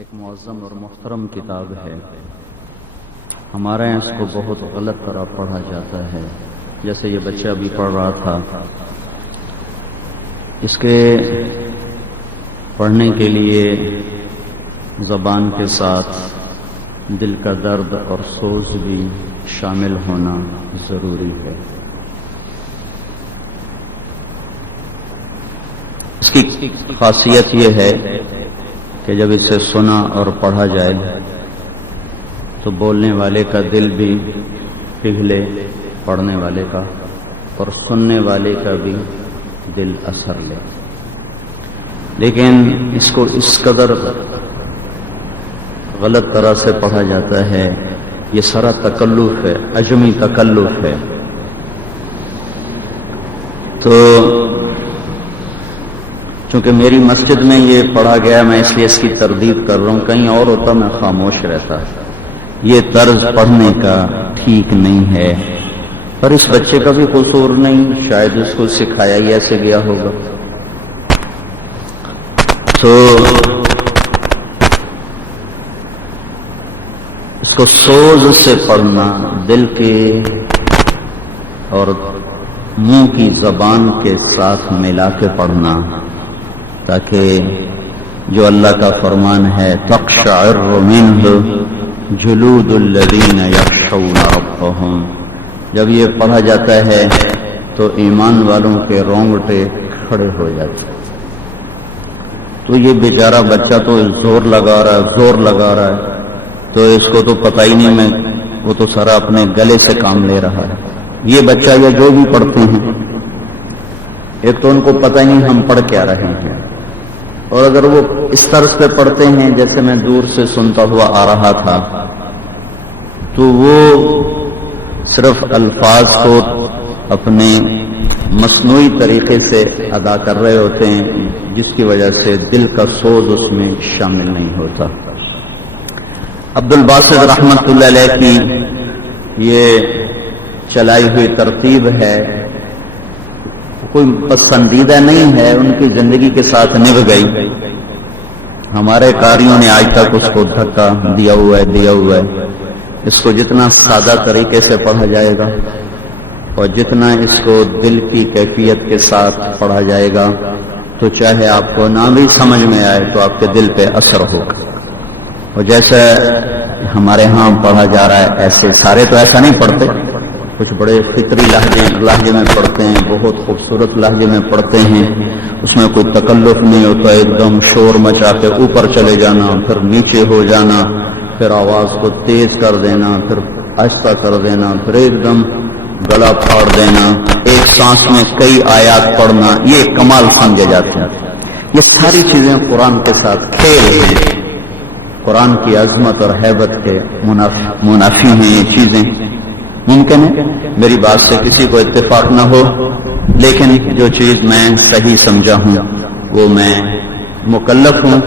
ایک معظم اور محترم کتاب ہے. ہمارے یہاں اس کو بہت غلط طرح پڑھا جاتا ہے. جیسے یہ بچہ ابھی پڑھ رہا تھا، اس کے پڑھنے کے لیے زبان کے ساتھ دل کا درد اور سوز بھی شامل ہونا ضروری ہے. اس کی خاصیت یہ ہے کہ جب اسے سنا اور پڑھا جائے تو بولنے والے کا دل بھی پگھلے، پڑھنے والے کا اور سننے والے کا بھی دل اثر لے. لیکن اس کو اس قدر غلط طرح سے پڑھا جاتا ہے، یہ سارا تکلف ہے، عجمی تکلف ہے. تو چونکہ میری مسجد میں یہ پڑھا گیا، میں اس لیے اس کی تردید کر رہا ہوں. کہیں اور ہوتا میں خاموش رہتا. یہ طرز پڑھنے کا ٹھیک نہیں ہے، پر اس بچے کا بھی قصور نہیں، شاید اس کو سکھایا ہی ایسے گیا ہوگا. تو اس کو سوز سے پڑھنا، دل کے اور منہ کی زبان کے ساتھ ملا کے پڑھنا، تاکہ جو اللہ کا فرمان ہے تقشعر منہ جلود الذین یخشون ربہم، جب یہ پڑھا جاتا ہے تو ایمان والوں کے رونگٹے کھڑے ہو جاتے. تو یہ بیچارہ بچہ تو زور لگا رہا ہے، تو اس کو تو پتہ ہی نہیں، میں وہ تو سارا اپنے گلے سے کام لے رہا ہے. یہ بچہ یا جو بھی پڑھتے ہیں، ایک تو ان کو پتہ نہیں ہم پڑھ کیا رہے ہیں، اور اگر وہ اس طرح سے پڑھتے ہیں جیسے میں دور سے سنتا ہوا آ رہا تھا، تو وہ صرف الفاظ کو اپنے مصنوعی طریقے سے ادا کر رہے ہوتے ہیں، جس کی وجہ سے دل کا سوز اس میں شامل نہیں ہوتا. عبد الباسط رحمت اللہ علیہ کی یہ چلائی ہوئی ترتیب ہے، کوئی پسندیدہ نہیں ہے، ان کی زندگی کے ساتھ نبھ گئی. ہمارے قاریوں نے آج تک اس کو دھکا دیا ہوا ہے. اس کو جتنا سادہ طریقے سے پڑھا جائے گا اور جتنا اس کو دل کی کیفیت کے ساتھ پڑھا جائے گا، تو چاہے آپ کو نہ بھی سمجھ میں آئے تو آپ کے دل پہ اثر ہوگا. اور جیسے ہمارے ہاں پڑھا جا رہا ہے، ایسے سارے تو ایسا نہیں پڑھتے، کچھ بڑے فطری لہجے میں پڑھتے ہیں، بہت خوبصورت لہجے میں پڑھتے ہیں. اس میں کوئی تکلف نہیں ہوتا، ایک دم شور مچا کے اوپر چلے جانا، پھر نیچے ہو جانا، پھر آواز کو تیز کر دینا، پھر آہستہ کر دینا، پھر ایک دم گلا پھاڑ دینا، ایک سانس میں کئی آیات پڑھنا، یہ کمال سمجھے جاتے ہیں. یہ ساری چیزیں قرآن کے ساتھ کھیل ہیں، قرآن کی عظمت اور ہیبت کے منافی ہیں. یہ چیزیں ممکن ہے میری بات سے کسی کو اتفاق نہ ہو، لیکن جو چیز میں صحیح سمجھا ہوں وہ میں مکلف ہوں،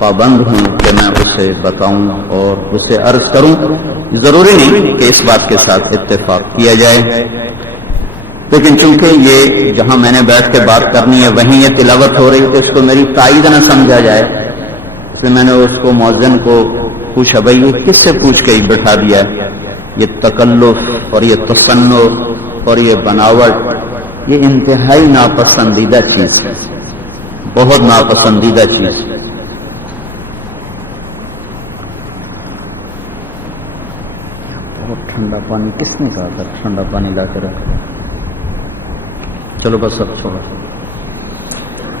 پابند ہوں کہ میں اسے بتاؤں اور اسے عرض کروں. ضروری نہیں کہ اس بات کے ساتھ اتفاق کیا جائے، لیکن چونکہ یہ جہاں میں نے بیٹھ کے بات کرنی ہے وہیں یہ تلاوت ہو رہی ہے، تو اس کو میری تائید نہ سمجھا جائے. اس لیے میں نے اس کو مؤذن کو پوچھا، بھائی یہ کس سے پوچھ کے بٹھا دیا ہے؟ یہ تکلف اور یہ تصنع اور یہ بناوٹ، یہ انتہائی ناپسندیدہ چیز ہے، بہت ناپسندیدہ چیز. بہت ٹھنڈا پانی، کس نے کہا تھا ٹھنڈا پانی لا کے رکھا؟ چلو بس اب چھوڑو.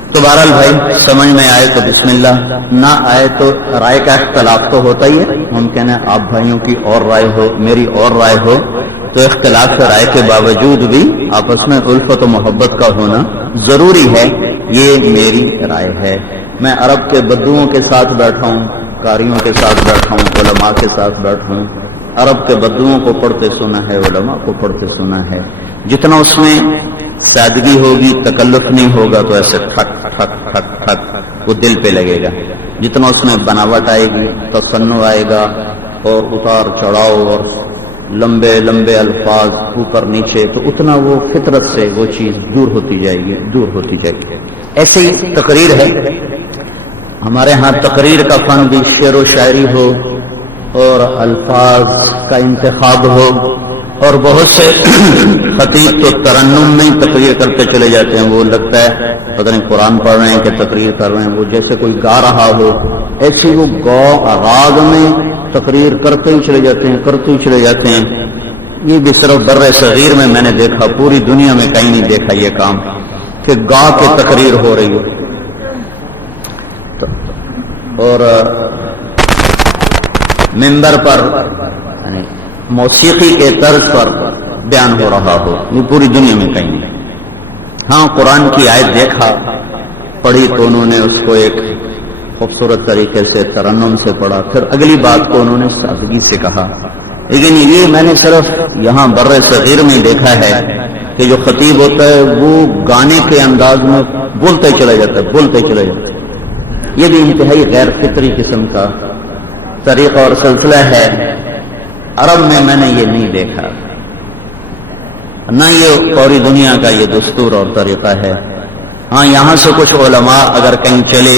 تو بہرحال بھائی سمجھ میں آئے تو بسم اللہ، نہ آئے تو رائے کا اختلاف تو ہوتا ہی ہے. ممکن ہے آپ بھائیوں کی اور رائے ہو، میری اور رائے ہو، تو اختلاف رائے کے باوجود بھی آپس میں الفت و محبت کا ہونا ضروری ہے. یہ میری رائے ہے. میں عرب کے بدوؤں کے ساتھ بیٹھا ہوں، قاریوں کے ساتھ بیٹھا ہوں، علماء کے ساتھ بیٹھا ہوں. عرب کے بدوؤں کو پڑھتے سنا ہے، علماء کو پڑھتے سنا ہے. جتنا اس میں سادگی ہوگی، تکلف نہیں ہوگا، تو ایسے ٹھک ٹھک ٹھک ٹھک وہ دل پہ لگے گا. جتنا اس میں بناوٹ آئے گی، تصنع آئے گا، اور اتار چڑھاؤ اور لمبے لمبے الفاظ اوپر نیچے، تو اتنا وہ فطرت سے وہ چیز دور ہوتی جائے گی. ایسے ہی تقریر ہے، ہمارے ہاں تقریر کا فن بھی شعر و شاعری ہو اور الفاظ کا انتخاب ہو، اور بہت سے خطیب تو ترنم میں تقریر کرتے چلے جاتے ہیں، وہ لگتا ہے پتہ نہیں قرآن پڑھ رہے ہیں کہ تقریر کر رہے ہیں، وہ جیسے کوئی گا رہا ہو، ایسی وہ راگ میں تقریر کرتے ہی چلے جاتے ہیں یہ بھی صرف بر صغیر میں نے دیکھا، پوری دنیا میں کہیں نہیں دیکھا یہ کام کہ گا کے تقریر ہو رہی ہو اور منبر پر یعنی موسیقی کے طرز پر بیان ہو رہا ہو، یہ پوری دنیا میں کہیں نہیں۔ ہاں قرآن کی آیت دیکھا، پڑھی تو انہوں نے اس کو ایک خوبصورت طریقے سے ترنم سے پڑھا، پھر اگلی بات کو انہوں نے سادگی سے کہا، لیکن یہ میں نے صرف یہاں بر صغیر میں دیکھا ہے کہ جو خطیب ہوتا ہے وہ گانے کے انداز میں بولتے چلا جاتا ہے، یہ بھی انتہائی غیر فطری قسم کا طریقہ اور سلسلہ ہے۔ عرب میں نے یہ نہیں دیکھا، نہ یہ پوری دنیا کا یہ دستور اور طریقہ ہے۔ ہاں یہاں سے کچھ علماء اگر کہیں چلے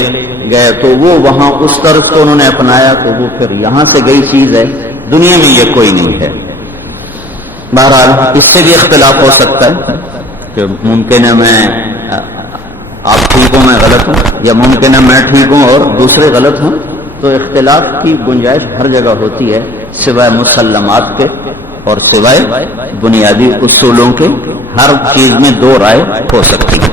گئے تو وہ وہاں اس طرز کو انہوں نے اپنایا، تو وہ پھر یہاں سے گئی چیز ہے، دنیا میں یہ کوئی نہیں ہے۔ بہرحال اس سے بھی اختلاف ہو سکتا ہے کہ ممکن ہے میں آپ ٹھیک ہوں میں غلط ہوں، یا ممکن ہے میں ٹھیک ہوں اور دوسرے غلط ہوں، تو اختلاف کی گنجائش ہر جگہ ہوتی ہے سوائے مسلمات کے اور سوائے بنیادی اصولوں کے، ہر چیز میں دو رائے ہو سکتی ہے۔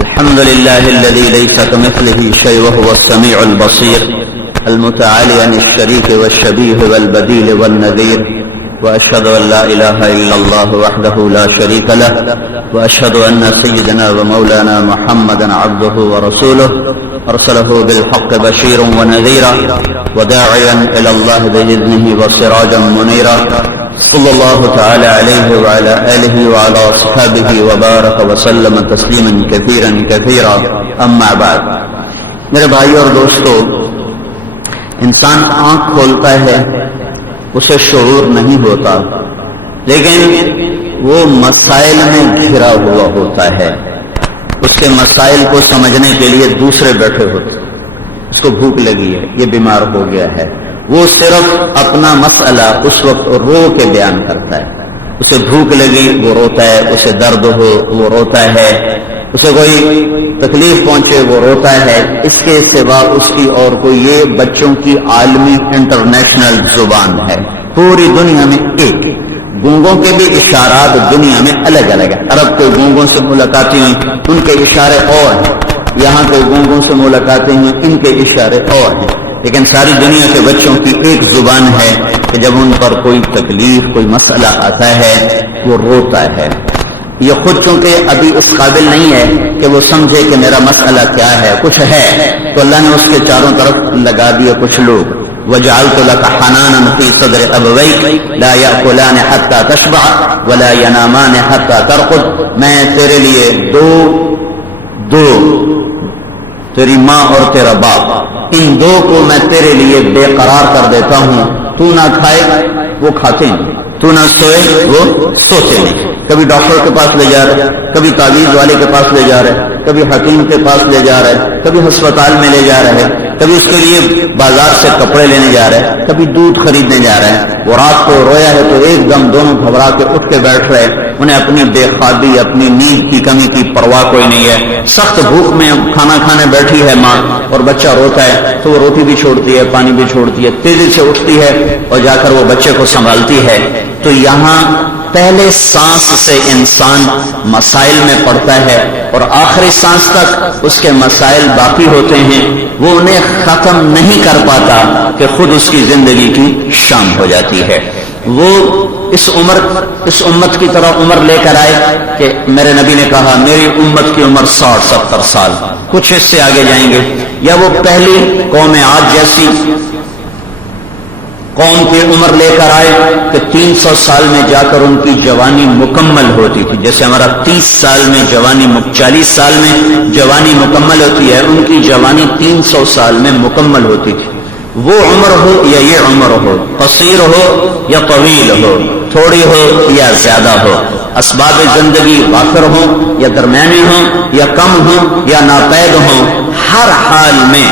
الحمد للہ الذی لیس کمثلہ شیء وہو السمیع البصیر المتعالی عن الشریک والشبیہ والبدیل والنذیر، واشهد ان لا اله الا الله وحده لا شريك له، واشهد ان سيدنا ومولانا محمدا عبده ورسوله ارسله بالحق بشيرا ونذيرا وداعيا الى الله باذنه وسراجا منيرا، صلى الله تعالى عليه وعلى اله وعلى اصحابه وبارك وسلم تسليما كثيرا كثيرا، اما بعد۔ میرے بھائیو اور دوستو، انسان آنکھ کھولتا ہے اسے شعور نہیں ہوتا، لیکن وہ مسائل میں گھرا ہوا ہوتا ہے، اس کے مسائل کو سمجھنے کے لیے دوسرے بیٹھے ہوتے، اس کو بھوک لگی ہے، یہ بیمار ہو گیا ہے، وہ صرف اپنا مسئلہ اس وقت رو کے بیان کرتا ہے، اسے بھوک لگی وہ روتا ہے، اسے درد ہو وہ روتا ہے، اسے کوئی تکلیف پہنچے وہ روتا ہے، اس کے سوا اس کی اور کوئی، یہ بچوں کی عالمی انٹرنیشنل زبان ہے، پوری دنیا میں ایک۔ گونگوں کے بھی اشارات دنیا میں الگ الگ ہیں، عرب کے گونگوں سے ملاقاتیں ہوئی ان کے اشارے اور ہیں، یہاں کے گونگوں سے ملاقاتیں ہوئی ان کے اشارے اور ہیں، لیکن ساری دنیا کے بچوں کی ایک زبان ہے کہ جب ان پر کوئی تکلیف کوئی مسئلہ آتا ہے وہ روتا ہے۔ یہ خود چونکہ ابھی اس قابل نہیں ہے کہ وہ سمجھے کہ میرا مسئلہ کیا ہے، کچھ ہے تو اللہ نے اس کے چاروں طرف لگا دیے کچھ لوگ، وَجَعَلْتُ لَكَ حَنَانًا فِي صَدْرِ أَبَوَيْكَ لَا يَأْكُلَانِ حَتَّى تَشْبَعَ وَلَا يَنَامَانِ حَتَّى تَرْقُدَ، میں تیرے لیے دو تیری ماں اور تیرا باپ، ان دو کو میں تیرے لیے بے قرار کر دیتا ہوں، تو نہ کھائے وہ کھاتے نہیں، تو نہ سوئے وہ سوتے نہیں، کبھی ڈاکٹر کے پاس لے جا رہے، کبھی تعویذ والے کے پاس لے جا رہے، کبھی حکیم کے پاس لے جا رہے، کبھی ہسپتال میں لے جا رہے، کبھی اس کے لیے بازار سے کپڑے لینے جا رہے، کبھی دودھ خریدنے جا رہے ہیں۔ وہ رات کو رویا ہے تو ایک دم دونوں گھبرا کے اٹھ کے بیٹھ رہے، انہیں اپنی بے خوابی اپنی نیند کی کمی کی پرواہ کوئی نہیں ہے، سخت بھوک میں کھانا کھانے بیٹھی ہے ماں اور بچہ روتا ہے تو وہ روٹی بھی چھوڑتی ہے پانی بھی چھوڑتی ہے، تیزی سے اٹھتی ہے اور جا کر وہ بچے کو سنبھالتی ہے۔ تو یہاں پہلے سانس سے انسان مسائل میں پڑتا ہے اور آخری سانس تک اس کے مسائل باقی ہوتے ہیں، وہ انہیں ختم نہیں کر پاتا کہ خود اس کی زندگی کی شام ہو جاتی ہے۔ وہ اس امت کی طرح عمر لے کر آئے کہ میرے نبی نے کہا میری امت کی عمر 60-70 سال، کچھ اس سے آگے جائیں گے، یا وہ پہلی قوم عاد جیسی قوم کی عمر لے کر آئے کہ 300 سال میں جا کر ان کی جوانی مکمل ہوتی تھی، جیسے ہمارا 30 سال میں جوانی 40 سال میں جوانی مکمل ہوتی ہے، ان کی جوانی 300 سال میں مکمل ہوتی تھی۔ وہ عمر ہو یا یہ عمر ہو، قصیر ہو یا طویل ہو، تھوڑی ہو یا زیادہ ہو، اسباب زندگی وافر ہوں یا درمیانی ہوں یا کم ہوں یا ناپید ہوں، ہر حال میں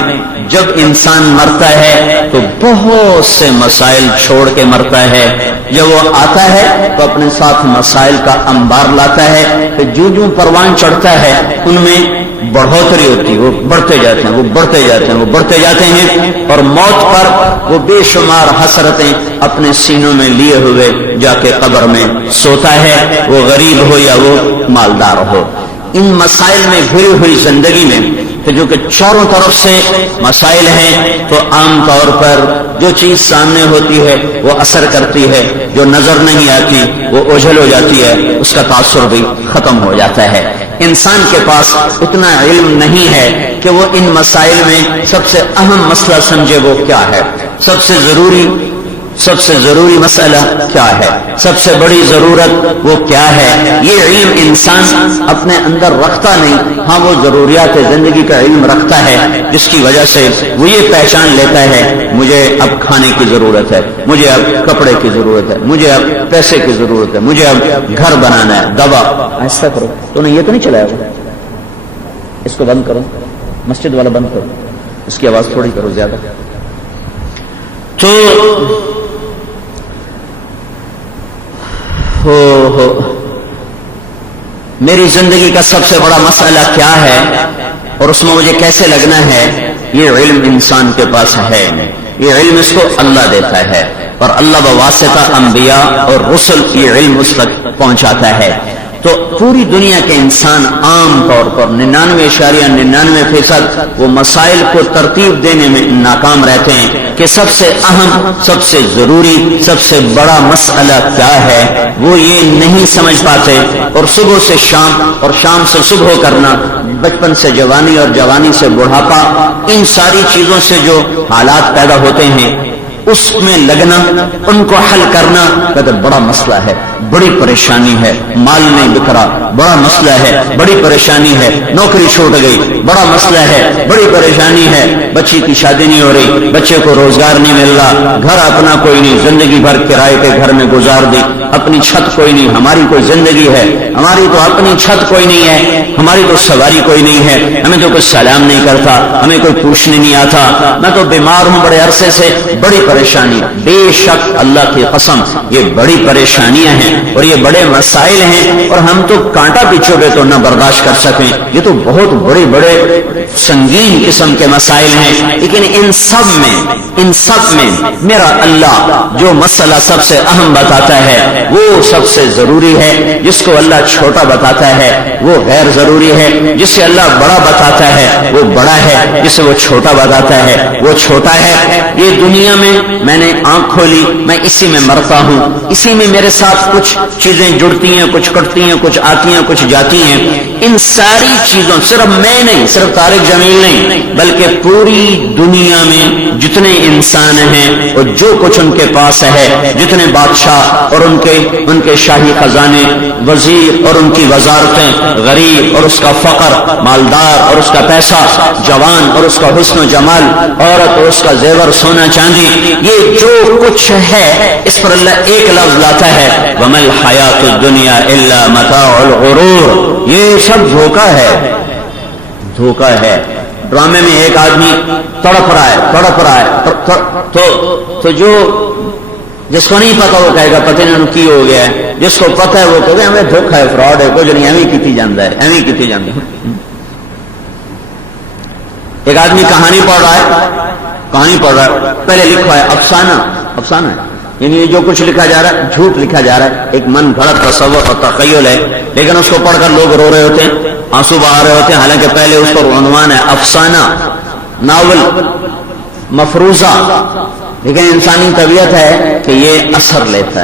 جب انسان مرتا ہے تو بہت سے مسائل چھوڑ کے مرتا ہے۔ جب وہ آتا ہے تو اپنے ساتھ مسائل کا انبار لاتا ہے، کہ جو پروان چڑھتا ہے ان میں بڑھوتری ہوتی ہے، وہ بڑھتے جاتے ہیں، وہ بڑھتے جاتے ہیں، وہ بڑھتے جاتے ہیں، اور موت پر وہ بے شمار حسرتیں اپنے سینوں میں لیے ہوئے جا کے قبر میں سوتا ہے، وہ غریب ہو یا وہ مالدار ہو۔ ان مسائل میں گھری ہوئی زندگی میں کہ جو کہ چاروں طرف سے مسائل ہیں، تو عام طور پر جو چیز سامنے ہوتی ہے وہ اثر کرتی ہے، جو نظر نہیں آتی وہ اوجھل ہو جاتی ہے، اس کا تاثر بھی ختم ہو جاتا ہے۔ انسان کے پاس اتنا علم نہیں ہے کہ وہ ان مسائل میں سب سے اہم مسئلہ سمجھے وہ کیا ہے، سب سے ضروری مسئلہ کیا ہے، سب سے بڑی ضرورت وہ کیا ہے۔ یہ علم انسان اپنے اندر رکھتا نہیں، ہاں وہ ضروریات زندگی کا علم رکھتا ہے، جس کی وجہ سے وہ یہ پہچان لیتا ہے مجھے اب کھانے کی ضرورت ہے، مجھے اب کپڑے کی ضرورت ہے، مجھے اب پیسے کی ضرورت ہے، مجھے اب گھر بنانا ہے، دوا۔ ایسا کرو تو نے یہ تو نہیں چلایا ہوا، اس کو بند کرو، مسجد والا بند کرو، اس کی آواز تھوڑی کرو زیادہ۔ تو میری زندگی کا سب سے بڑا مسئلہ کیا ہے اور اس میں مجھے کیسے لگنا ہے، یہ علم انسان کے پاس ہے نہیں۔ یہ علم اس کو اللہ دیتا ہے، اور اللہ بواسطہ انبیاء اور رسل یہ علم اس تک پہنچاتا ہے۔ تو پوری دنیا کے انسان عام طور پر 99.99% وہ مسائل کو ترتیب دینے میں ناکام رہتے ہیں کہ سب سے اہم، سب سے ضروری، سب سے بڑا مسئلہ کیا ہے، وہ یہ نہیں سمجھ پاتے، اور صبح سے شام اور شام سے صبح کرنا، بچپن سے جوانی اور جوانی سے بڑھاپا، ان ساری چیزوں سے جو حالات پیدا ہوتے ہیں اس میں لگنا، ان کو حل کرنا کہتے بڑا مسئلہ ہے، بڑی پریشانی ہے، مال نہیں بک رہا، بڑا مسئلہ ہے، بڑی پریشانی ہے، نوکری چھوٹ گئی، بڑا مسئلہ ہے، بڑی پریشانی ہے، بچی کی شادی نہیں ہو رہی، بچے کو روزگار نہیں مل رہا، گھر اپنا کوئی نہیں، زندگی بھر کرائے کے گھر میں گزار دی، اپنی چھت کوئی نہیں، ہماری کوئی زندگی ہے، ہماری تو اپنی چھت کوئی نہیں ہے، ہماری تو سواری کوئی نہیں ہے، ہمیں تو کوئی سلام نہیں کرتا، ہمیں کوئی پوچھنے نہیں آتا، میں تو بیمار ہوں بڑے عرصے سے، بڑی پریشانی۔ بے شک اللہ کی قسم یہ بڑی پریشانیاں ہیں اور یہ بڑے مسائل ہیں، اور ہم تو کانٹا پیچھو گے تو نہ برداشت کر سکیں، یہ تو بہت بڑے بڑے سنگین قسم کے مسائل ہیں، لیکن ان سب میں میرا اللہ جو مسئلہ سب سے اہم بتاتا ہے وہ سب سے ضروری ہے، جس کو اللہ چھوٹا بتاتا ہے وہ غیر ضروری ہے، جسے اللہ بڑا بتاتا ہے وہ بڑا ہے، جسے وہ چھوٹا بتاتا ہے وہ چھوٹا ہے۔ یہ دنیا میں نے آنکھ کھولی، میں اسی میں مرتا ہوں، اسی میں میرے ساتھ کچھ چیزیں جڑتی ہیں، کچھ کٹتی ہیں، کچھ آتی ہیں، کچھ جاتی ہیں۔ ان ساری چیزوں، صرف میں نہیں، صرف طارق جمیل نہیں، بلکہ پوری دنیا میں جتنے انسان ہیں اور جو کچھ ان کے پاس ہے، جتنے بادشاہ اور ان کے شاہی خزانے، وزیر اور ان کی وزارتیں، غریب اور اس کا فقر، مالدار اور اس کا پیسہ، جوان اور اس کا حسن و جمال، عورت اور اس کا زیور سونا چاندی، یہ جو کچھ ہے اس پر اللہ ایک لفظ لاتا ہے وَمَا الْحَيَاةُ الدُّنْيَا إِلَّا مَتَاعُ الْغُرُورِ۔ یہ سب دھوکہ ہے، دھوکہ ہے۔ ڈرامے میں ایک آدمی تڑپ رہا ہے تو جو جس کو نہیں پتا وہ کہے گا پتہ نہیں کی ہو گیا ہے، جس کو پتا ہے وہ کہے گا ہمیں دھوکہ ہے، فراڈ ہے، کچھ نہیں، ایویں کیتی جاندا ہے، ایویں کیتی جاندا ہے۔ ایک آدمی کہانی پڑھ رہا ہے، پہلے لکھا ہے افسانہ ہے، یعنی جو کچھ لکھا جا رہا ہے جھوٹ لکھا جا رہا ہے، ایک من گھڑت تصور اور تخیل ہے، لیکن اس کو پڑھ کر لوگ رو رہے ہوتے ہیں، آنسو بہا رہے ہوتے ہیں، حالانکہ پہلے اس پر عنوان ہے افسانہ، ناول، مفروضہ۔ لیکن انسانی طبیعت ہے کہ یہ اثر لیتا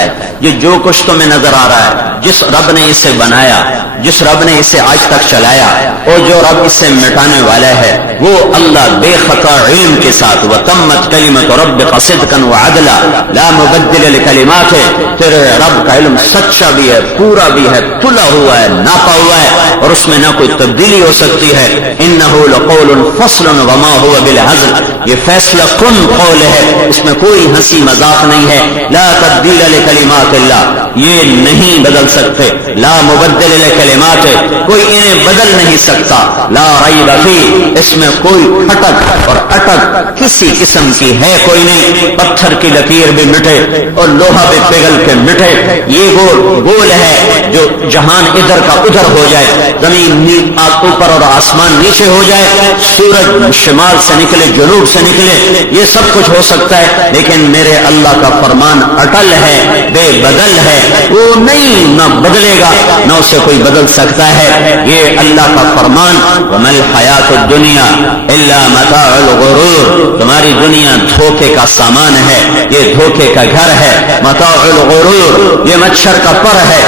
ہے۔ یہ جو کچھ تمہیں نظر آ رہا ہے، جس رب نے اسے بنایا، جس رب نے اسے آج تک چلایا، اور جو رب اسے مٹانے والا ہے، وہ اللہ بے خطا علم کے ساتھ وَتَمَّتْ كَلِمَةُ رَبِّكَ صِدْقًا وَعَدْلًا لَا مُبَدِّلَ لِكَلِمَاتِهِ، تیرے رب کا علم سچا بھی ہے، پورا بھی ہے، تلا ہوا ہے، ناپا ہوا ہے، اور اس میں نہ کوئی تبدیلی ہو سکتی ہے۔ إِنَّهُ لَقَوْلٌ فَصْلٌ وَمَا هُوَ بِالْهَزْلِ، یہ فیصلہ کن قول ہے، اس میں کوئی ہنسی مذاق نہیں ہے۔ لا تبدیل لکلمات اللہ، یہ نہیں بدل سکتے، لا مبدل لکلمات، کوئی انہیں بدل نہیں سکتا، لا ریب فیہ، اس میں کوئی کھٹک اور اٹک کسی قسم کی ہے کوئی نہیں۔ پتھر کی لکیر بھی مٹے اور لوہا بھی پگھل کے مٹے، یہ گول ہے جو جہان ادھر کا ادھر ہو جائے، زمین اوپر اور آسمان نیچے ہو جائے، سورج شمال سے نکلے جنوب سے نکلے، یہ سب کچھ ہو سکتا ہے، لیکن میرے اللہ کا فرمان اٹل ہے، بے بدل ہے، وہ نہیں نہ بدلے گا نہ اسے کوئی بدل سکتا ہے۔ یہ اللہ کا فرمان وَمَا الْحَيَاةُ الدُّنْيَا إِلَّا مَتَاعُ الْغُرُورِ، تمہاری دنیا دھوکے کا سامان ہے، یہ دھوکے کا گھر ہے، متاع الغرور، یہ مچھر کا پر ہے،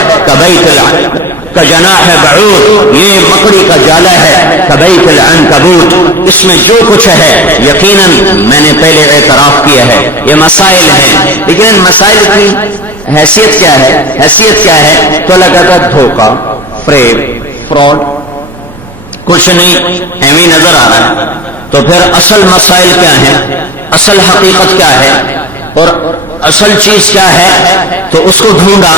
کجناح بعوض، یہ مکڑی کا جالا ہے، کبیت العنکبوت، اس میں جو کچھ ہے یقیناً میں نے پہلے اعتراف کیا ہے یہ مسائل ہیں، لیکن ان مسائل کی حیثیت کیا ہے؟ حیثیت کیا ہے؟ تو اللہ کہتا ہے دھوکہ، فریب، فراڈ، کچھ نہیں، ایویں نظر آ رہا ہے۔ تو پھر اصل مسائل کیا ہیں؟ اصل حقیقت کیا ہے؟ اور اصل چیز کیا ہے؟ تو اس کو ڈھونڈا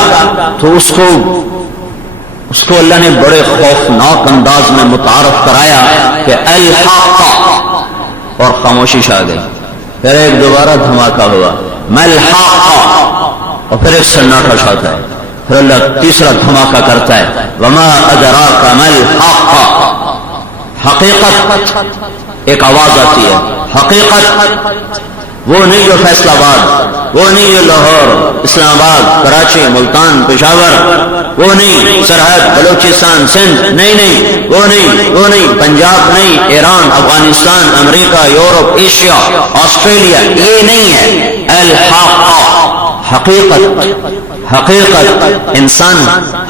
تو اس کو اللہ نے بڑے خوفناک انداز میں متعارف کرایا کہ الحاق، اور خاموشی چھا گئی۔ پھر ایک دوبارہ دھماکہ ہوا، ملحاق، اور پھر ایک سناٹا چھاتا ہے، پھر اللہ تیسرا دھماکہ کرتا ہے، وما ادراک ملحاق، حقیقت، ایک آواز آتی ہے، حقیقت وہ نہیں جو فیصل آباد، وہ نہیں جو لاہور، اسلام آباد، کراچی، ملتان، پشاور، وہ نہیں سرحد، بلوچستان، سندھ، نہیں، وہ نہیں پنجاب، نہیں ایران، افغانستان، امریکہ، یورپ، ایشیا، آسٹریلیا، یہ نہیں ہے۔ الحاق، حقیقت، انسان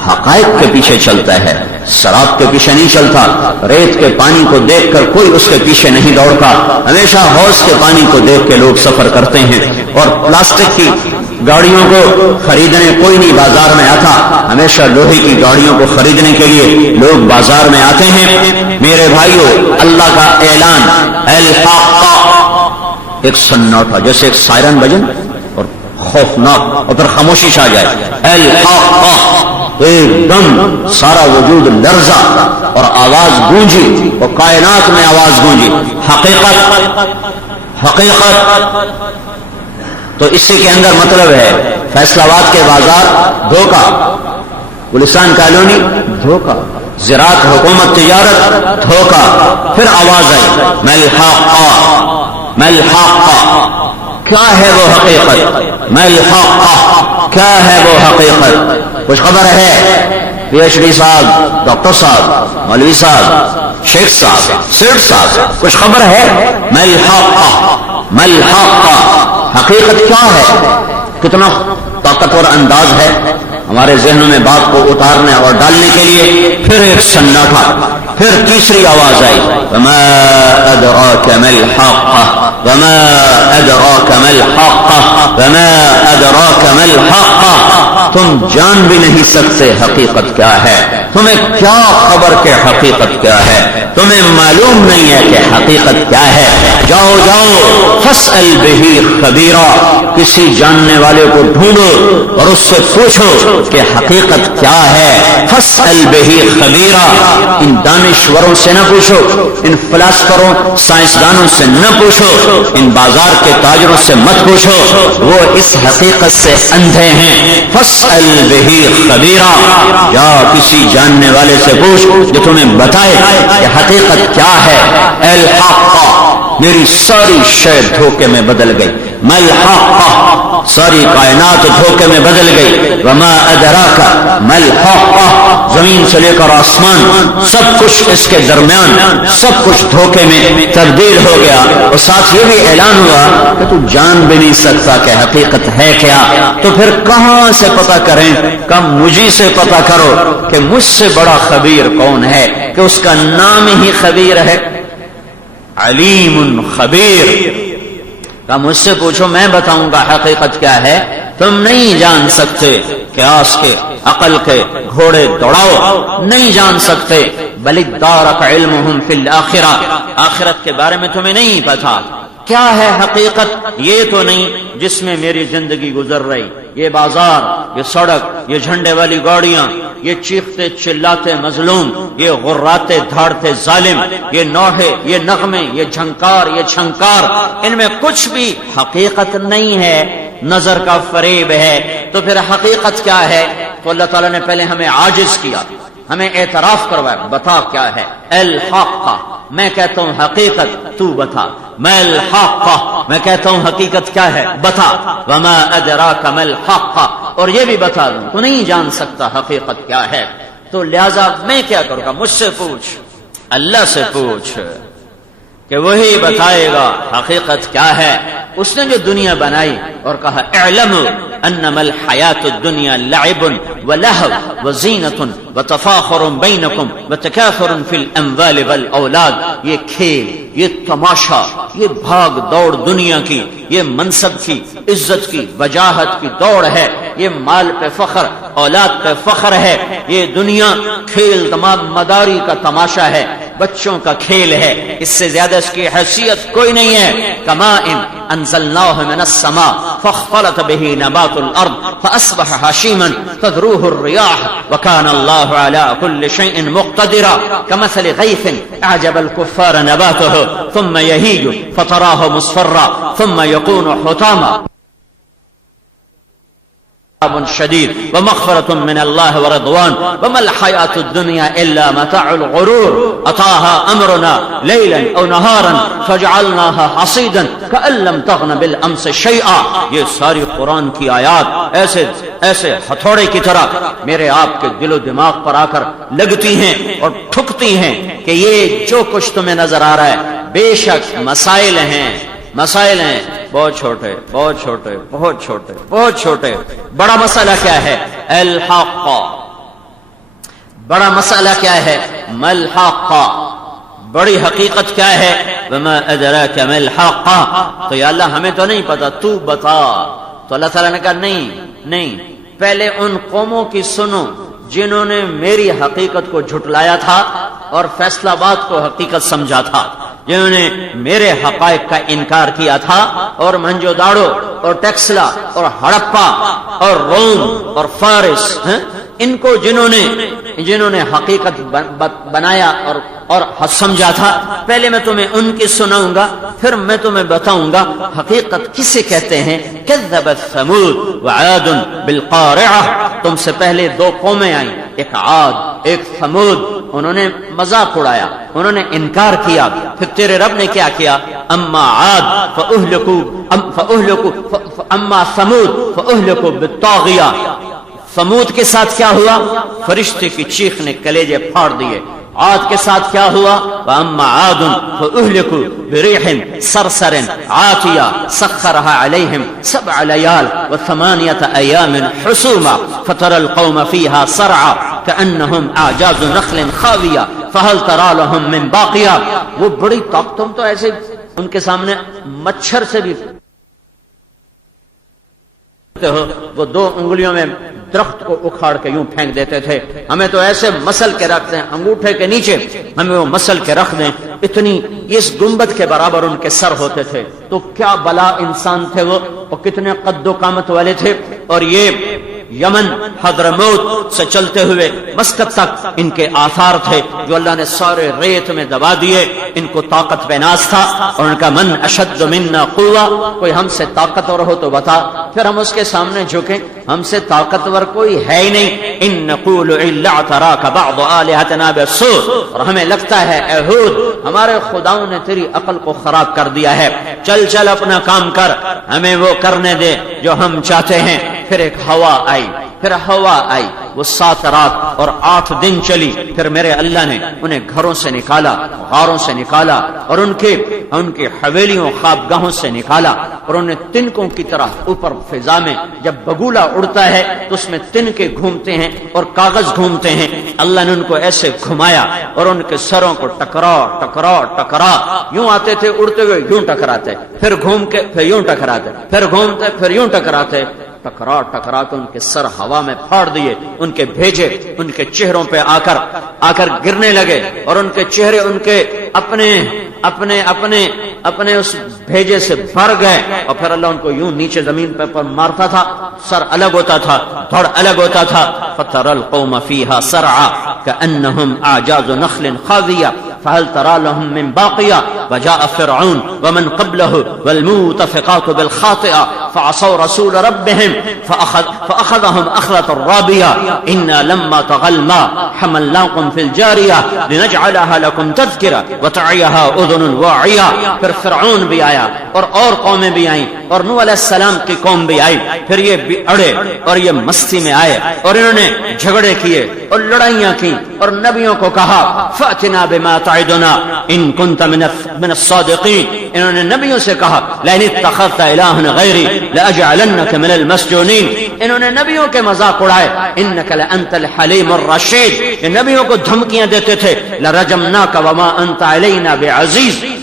حقائق کے پیچھے چلتا ہے، شراب کے پیچھے نہیں چلتا، ریت کے پانی کو دیکھ کر کوئی اس کے پیچھے نہیں دوڑتا، ہمیشہ حوض کے پانی کو دیکھ کے لوگ سفر کرتے ہیں، اور پلاسٹک کی گاڑیوں کو خریدنے کوئی نہیں بازار میں آتا، ہمیشہ لوہے کی گاڑیوں کو خریدنے کے لیے لوگ بازار میں آتے ہیں۔ میرے بھائیو، اللہ کا اعلان الحاق، ایک سناٹا جیسے ایک سائرن بجن اور خوفناک، اور پھر خاموشی چھا جائے، الحاق، ایک دم سارا وجود لرزا اور آواز گونجی، اور کائنات میں آواز گونجی، حقیقت۔ تو اسی کے اندر مطلب ہے فیصل آباد کے بازار دھوکہ، گلستان کالونی دھوکہ، زراعت حکومت تجارت دھوکہ، پھر آواز آئی ملحاق، کیا ہے وہ حقیقت؟ ملحاق، کیا ہے وہ حقیقت؟ کچھ خبر ہے؟ پی ایچ ڈی صاحب، ڈاکٹر صاحب، مولوی صاحب، شیخ صاحب، سیٹ صاحب، کچھ خبر ہے؟ ملحاق، حقیقت کیا ہے؟ کتنا طاقتور انداز ہے ہمارے ذہنوں میں بات کو اتارنے اور ڈالنے کے لیے۔ پھر ایک سناٹا، پھر تیسری آواز آئی، وما ادراک ملحاق، وما ادراک ملحاق، وما ادراک ملحاق، تم جان بھی نہیں سکتے حقیقت کیا ہے، تمہیں کیا خبر کہ حقیقت کیا ہے، تمہیں معلوم نہیں ہے کہ حقیقت کیا ہے۔ جاؤ فاسأل بہ خبیرا، کسی جاننے والے کو ڈھونڈو اور اس سے پوچھو کہ حقیقت کیا ہے۔ فاسأل بہ خبیرا، ان دانشوروں سے نہ پوچھو، ان فلاسفروں سائنسدانوں سے نہ پوچھو، ان بازار کے تاجروں سے مت پوچھو، وہ اس حقیقت سے اندھے ہیں۔ فاسأل بہ خبیرا، جا کسی جاننے والے سے پوچھ جو تمہیں بتائے کہ حقیقت کیا ہے۔ الحاق، میری ساری شے دھوکے میں بدل گئی۔ ملحاق، ساری کائنات دھوکے میں بدل گئی. وما ادراک ما الحاقہ، زمین سے لے کر آسمان سب کچھ اس کے درمیان سب کچھ دھوکے میں تبدیل ہو گیا. اور ساتھ یہ بھی اعلان ہوا کہ تو جان بھی نہیں سکتا کہ حقیقت ہے کیا. تو پھر کہاں سے پتہ کریں؟ کم مجھے سے پتہ کرو کہ مجھ سے بڑا خبیر کون ہے، کہ اس کا نام ہی خبیر ہے، علیم خبیر. کہ مجھ سے پوچھو میں بتاؤں گا حقیقت کیا ہے. تم نہیں جان سکتے، قیاس کے عقل کے گھوڑے دوڑاؤ، نہیں جان سکتے. بل ادارک علمہم فی الآخرہ، آخرت کے بارے میں تمہیں نہیں پتا کیا ہے حقیقت. یہ تو نہیں جس میں میری زندگی گزر رہی، یہ بازار، یہ سڑک، یہ جھنڈے والی گاڑیاں، یہ چیختے چلاتے مظلوم، یہ غراتے دھاڑتے ظالم، یہ نوحے، یہ نغمے، یہ جھنکار، یہ چھنکار، ان میں کچھ بھی حقیقت نہیں ہے، نظر کا فریب ہے. تو پھر حقیقت کیا ہے؟ تو اللہ تعالیٰ نے پہلے ہمیں عاجز کیا، ہمیں اعتراف کروایا. بتا کیا ہے؟ الحق، میں کہتا ہوں حقیقت، تو بتا. ما الحق، میں کہتا ہوں حقیقت کیا ہے، بتا. وما ادراک ما الحق، اور یہ بھی بتا دوں تو نہیں جان سکتا حقیقت کیا ہے. تو لہذا میں کیا کروں گا؟ مجھ سے پوچھ، اللہ سے پوچھ کہ وہی بتائے گا حقیقت کیا ہے. اس نے جو دنیا بنائی اور کہا اعلموا انما الحیات الدنیا لعب ولہو وزینۃ وتفاخر بینکم وتکاثر فی الاموال والاولاد. یہ کھیل، یہ تماشا، یہ بھاگ دوڑ دنیا کی، یہ منصب کی، عزت کی، وجاہت کی دوڑ ہے. یہ مال پہ فخر، اولاد پہ فخر ہے. یہ دنیا کھیل تمام مداری کا تماشا ہے، بچوں کا کھیل ہے. اس سے زیادہ اس کی حیثیت کوئی نہیں ہے. کماء انزلناه من السماء فاختلط به نبات الارض فاصبح هشيما تذروه الرياح وكان الله على كل شيء مقتدرا. كمثل غيث اعجب الكفار نباته ثم يهيج فتراه مصفرا ثم يكون حطاما شدید ومغفرة من اللہ ورضوان وما الحیاة الدنیا الا متاع الغرور. اتاها امرنا لیلا او نهارا فجعلناها حصیدا کأن لم تغن بالامس شیئا. یہ ساری قرآن کی آیات ایسے ہتھوڑے کی طرح میرے آپ کے دل و دماغ پر آ کر لگتی ہیں اور ٹھکتی ہیں کہ یہ جو کچھ تمہیں نظر آ رہا ہے بے شک مسائل ہیں، مسائل ہیں، بہت چھوٹے بہت چھوٹے بہت چھوٹے بہت چھوٹے. بڑا مسئلہ کیا ہے؟ الحق. بڑا مسئلہ کیا ہے؟ ما الحق. بڑی حقیقت کیا ہے؟ وما ادراک ما الحق. تو یا اللہ ہمیں تو نہیں پتا، تو بتا. تو اللہ تعالیٰ نے کہا نہیں، پہلے ان قوموں کی سنو جنہوں نے میری حقیقت کو جھٹلایا تھا اور فیصلہ آباد کو حقیقت سمجھا تھا، جنہوں نے میرے حقائق کا انکار کیا تھا، اور منجو داڑو اور ٹیکسلا اور ہڑپا اور روم اور فارس، ان کو جنہوں نے حقیقت بنایا اور سمجھا تھا. پہلے میں تمہیں ان کی سناؤں گا، پھر میں تمہیں بتاؤں گا حقیقت کسے کہتے ہیں. کذبت ثمود وعاد بالقارعہ. تم سے پہلے دو قومیں آئیں، ایک عاد ایک ثمود. انہوں نے مذاق اڑایا، انہوں نے انکار کیا. پھر تیرے رب نے کیا کیا؟ اما عاد اما ثمود فاہلکوا بالطاغیہ. ثمود کے ساتھ کیا ہوا؟ فرشتے کی چیخ نے کلیجے پھاڑ دیے. عاد کے ساتھ کیا ہوا؟ وَأَمَّا عَادٌ فَأُهْلِكُوا بِرِيحٍ صَرْصَرٍ عَاتِيَةٍ سَخَّرَهَا عَلَيْهِمْ 7 لَيَالٍ و8 أَيَّامٍ حُسُومًا فَتَرَى الْقَوْمَ فِيهَا صَرْعًا كَأَنَّهُمْ أَعْجَازُ نَخْلٍ خَاوِيَةٍ فَهَلْ تَرَى لَهُم مِّن بَاقِيَةٍ. وہ بڑی طاقت، تم تو ایسے ان کے سامنے مچھر سے بھی ہو. وہ 2 انگلیوں میں درخت کو اکھاڑ کے یوں پھینک دیتے تھے. ہمیں تو ایسے مسل کے رکھ دیں انگوٹھے کے نیچے، ہمیں وہ مسل کے رکھ دیں. اتنی اس گنبد کے برابر ان کے سر ہوتے تھے. تو کیا بلا انسان تھے وہ، اور کتنے قد و قامت والے تھے. اور یہ یمن حضرموت سے چلتے ہوئے مسقط تک ان کے آثار تھے جو اللہ نے سارے ریت میں دبا دیے. ان کو طاقت پہ ناز تھا، اور ان کا من اشد منا قوہ. کوئی ہم سے طاقتور ہو تو بتا، پھر ہم اس کے سامنے جھکیں. ہم سے طاقتور کوئی ہے ہی نہیں. ان نقول الا اعتراك بعض الهتنا بالسوء. اور ہمیں لگتا ہے اے ہود ہمارے خداؤں نے تیری عقل کو خراب کر دیا ہے. چل چل اپنا کام کر، ہمیں وہ کرنے دے جو ہم چاہتے ہیں۔ پھر ایک ہوا آئی، پھر ہوا آئی، وہ 7 رات اور 8 دن چلی۔ پھر میرے اللہ نے انہیں گھروں سے نکالا، غاروں سے نکالا، اور ان کی حویلیوں خوابگاہوں سے نکالا، اور انہیں تنکوں کی طرح اوپر فضا میں جب بگولا اڑتا ہے تو اس میں تنکے گھومتے ہیں اور کاغذ گھومتے ہیں، اللہ نے ان کو ایسے گھمایا اور ان کے سروں کو ٹکرا ٹکرا ٹکرا، یوں آتے تھے اڑتے ہوئے یوں ٹکراتے، پھر گھوم کے پھر یوں ٹکراتے، پھر گھومتے پھر یوں ٹکراتے، ٹکرا ٹکرا کے ان کے سر ہوا میں پھاڑ دیے، ان کے بھیجے ان کے چہروں پہ آ کر گرنے لگے، اور ان کے چہرے ان کے اپنے اس بھیجے سے بھر گئے، اور پھر اللہ ان کو یوں نیچے زمین پر مارتا تھا، سر الگ ہوتا تھا، دھڑ الگ ہوتا تھا۔ فَتَرَى الْقَوْمَ فِيهَا سَرْعَىٰ كَأَنَّهُمْ أَعْجَازُ نَخْلٍ خَاوِيَةٍ فَهَلْ تَرَىٰ لَهُم مِّن بَاقِيَةٍ وَجَاءَ فِرْعَوْنُ وَمَن قَبْلَهُ وَالْمُؤْتَفِقَاتُ بِالْخَاطِئَةِ فَعَصَوْا رَسُولَ رَبِّهِمْ فَأَخَذَهُمْ أَخْذَةً رَّابِيَةً إِنَّا لَمَّا طَغَى الْمَاءُ حَمَلْنَاكُمْ فِي الْجَارِيَةِ لِنَجْعَلَهَا لَكُمْ تَذْكِرَةً وَتَعِيَهَا أُذُنٌ وَاعِيَةٌ۔ پھر فرعون بھی آیا اور قومیں بھی آئیں، اور نوح علیہ السلام کی قوم بھی آئی، پھر یہ بھی اڑے اور یہ مستی میں آئے، اور انہوں نے جھگڑے کیے اور لڑائیاں کی، اور نبیوں کو کہا فَأْتِنَا بِمَا تَعِدُنَا إِن كُنتَ مِنَ الصَّادِقِينَ۔ انہوں نے نبیوں سے کہا لَئِنِ اتَّخَذْتَ إِلَٰهًا غَيْرِي لَأَجْعَلَنَّكَ مِنَ الْمَسْجُونِينَ۔ انہوں نے نبیوں کے مذاق اڑائے، إِنَّكَ لَأَنتَ الْحَلِيمُ الرَّشِيدُ۔ یہ نبیوں کو دھمکیاں دیتے تھے، لَرَجَمْنَاكَ وَمَا أَنتَ عَلَيْنَا بِعَزِيزٍ۔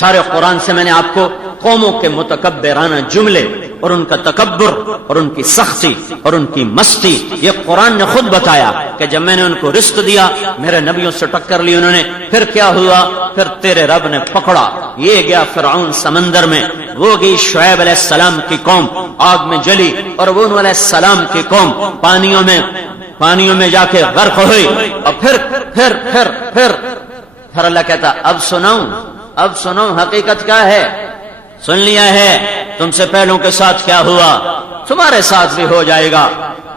سارے قرآن سے میں نے آپ کو قوموں کے متکبرانہ جملے اور ان کا تکبر اور ان کی سختی اور ان کی مستی یہ قرآن نے خود بتایا کہ جب میں نے ان کو رزق دیا میرے نبیوں سے ٹکر لی انہوں نے، پھر کیا ہوا؟ پھر تیرے رب نے پکڑا، یہ گیا فرعون سمندر میں، وہ گئی شعیب علیہ السلام کی قوم آگ میں جلی، اور وہ نوح علیہ السلام کی قوم پانیوں میں جا کے غرق ہوئی، اور پھر اللہ کہتا اب سنو حقیقت کیا ہے، سن لیا ہے تم سے پہلوں کے ساتھ کیا ہوا، تمہارے ساتھ بھی ہو جائے گا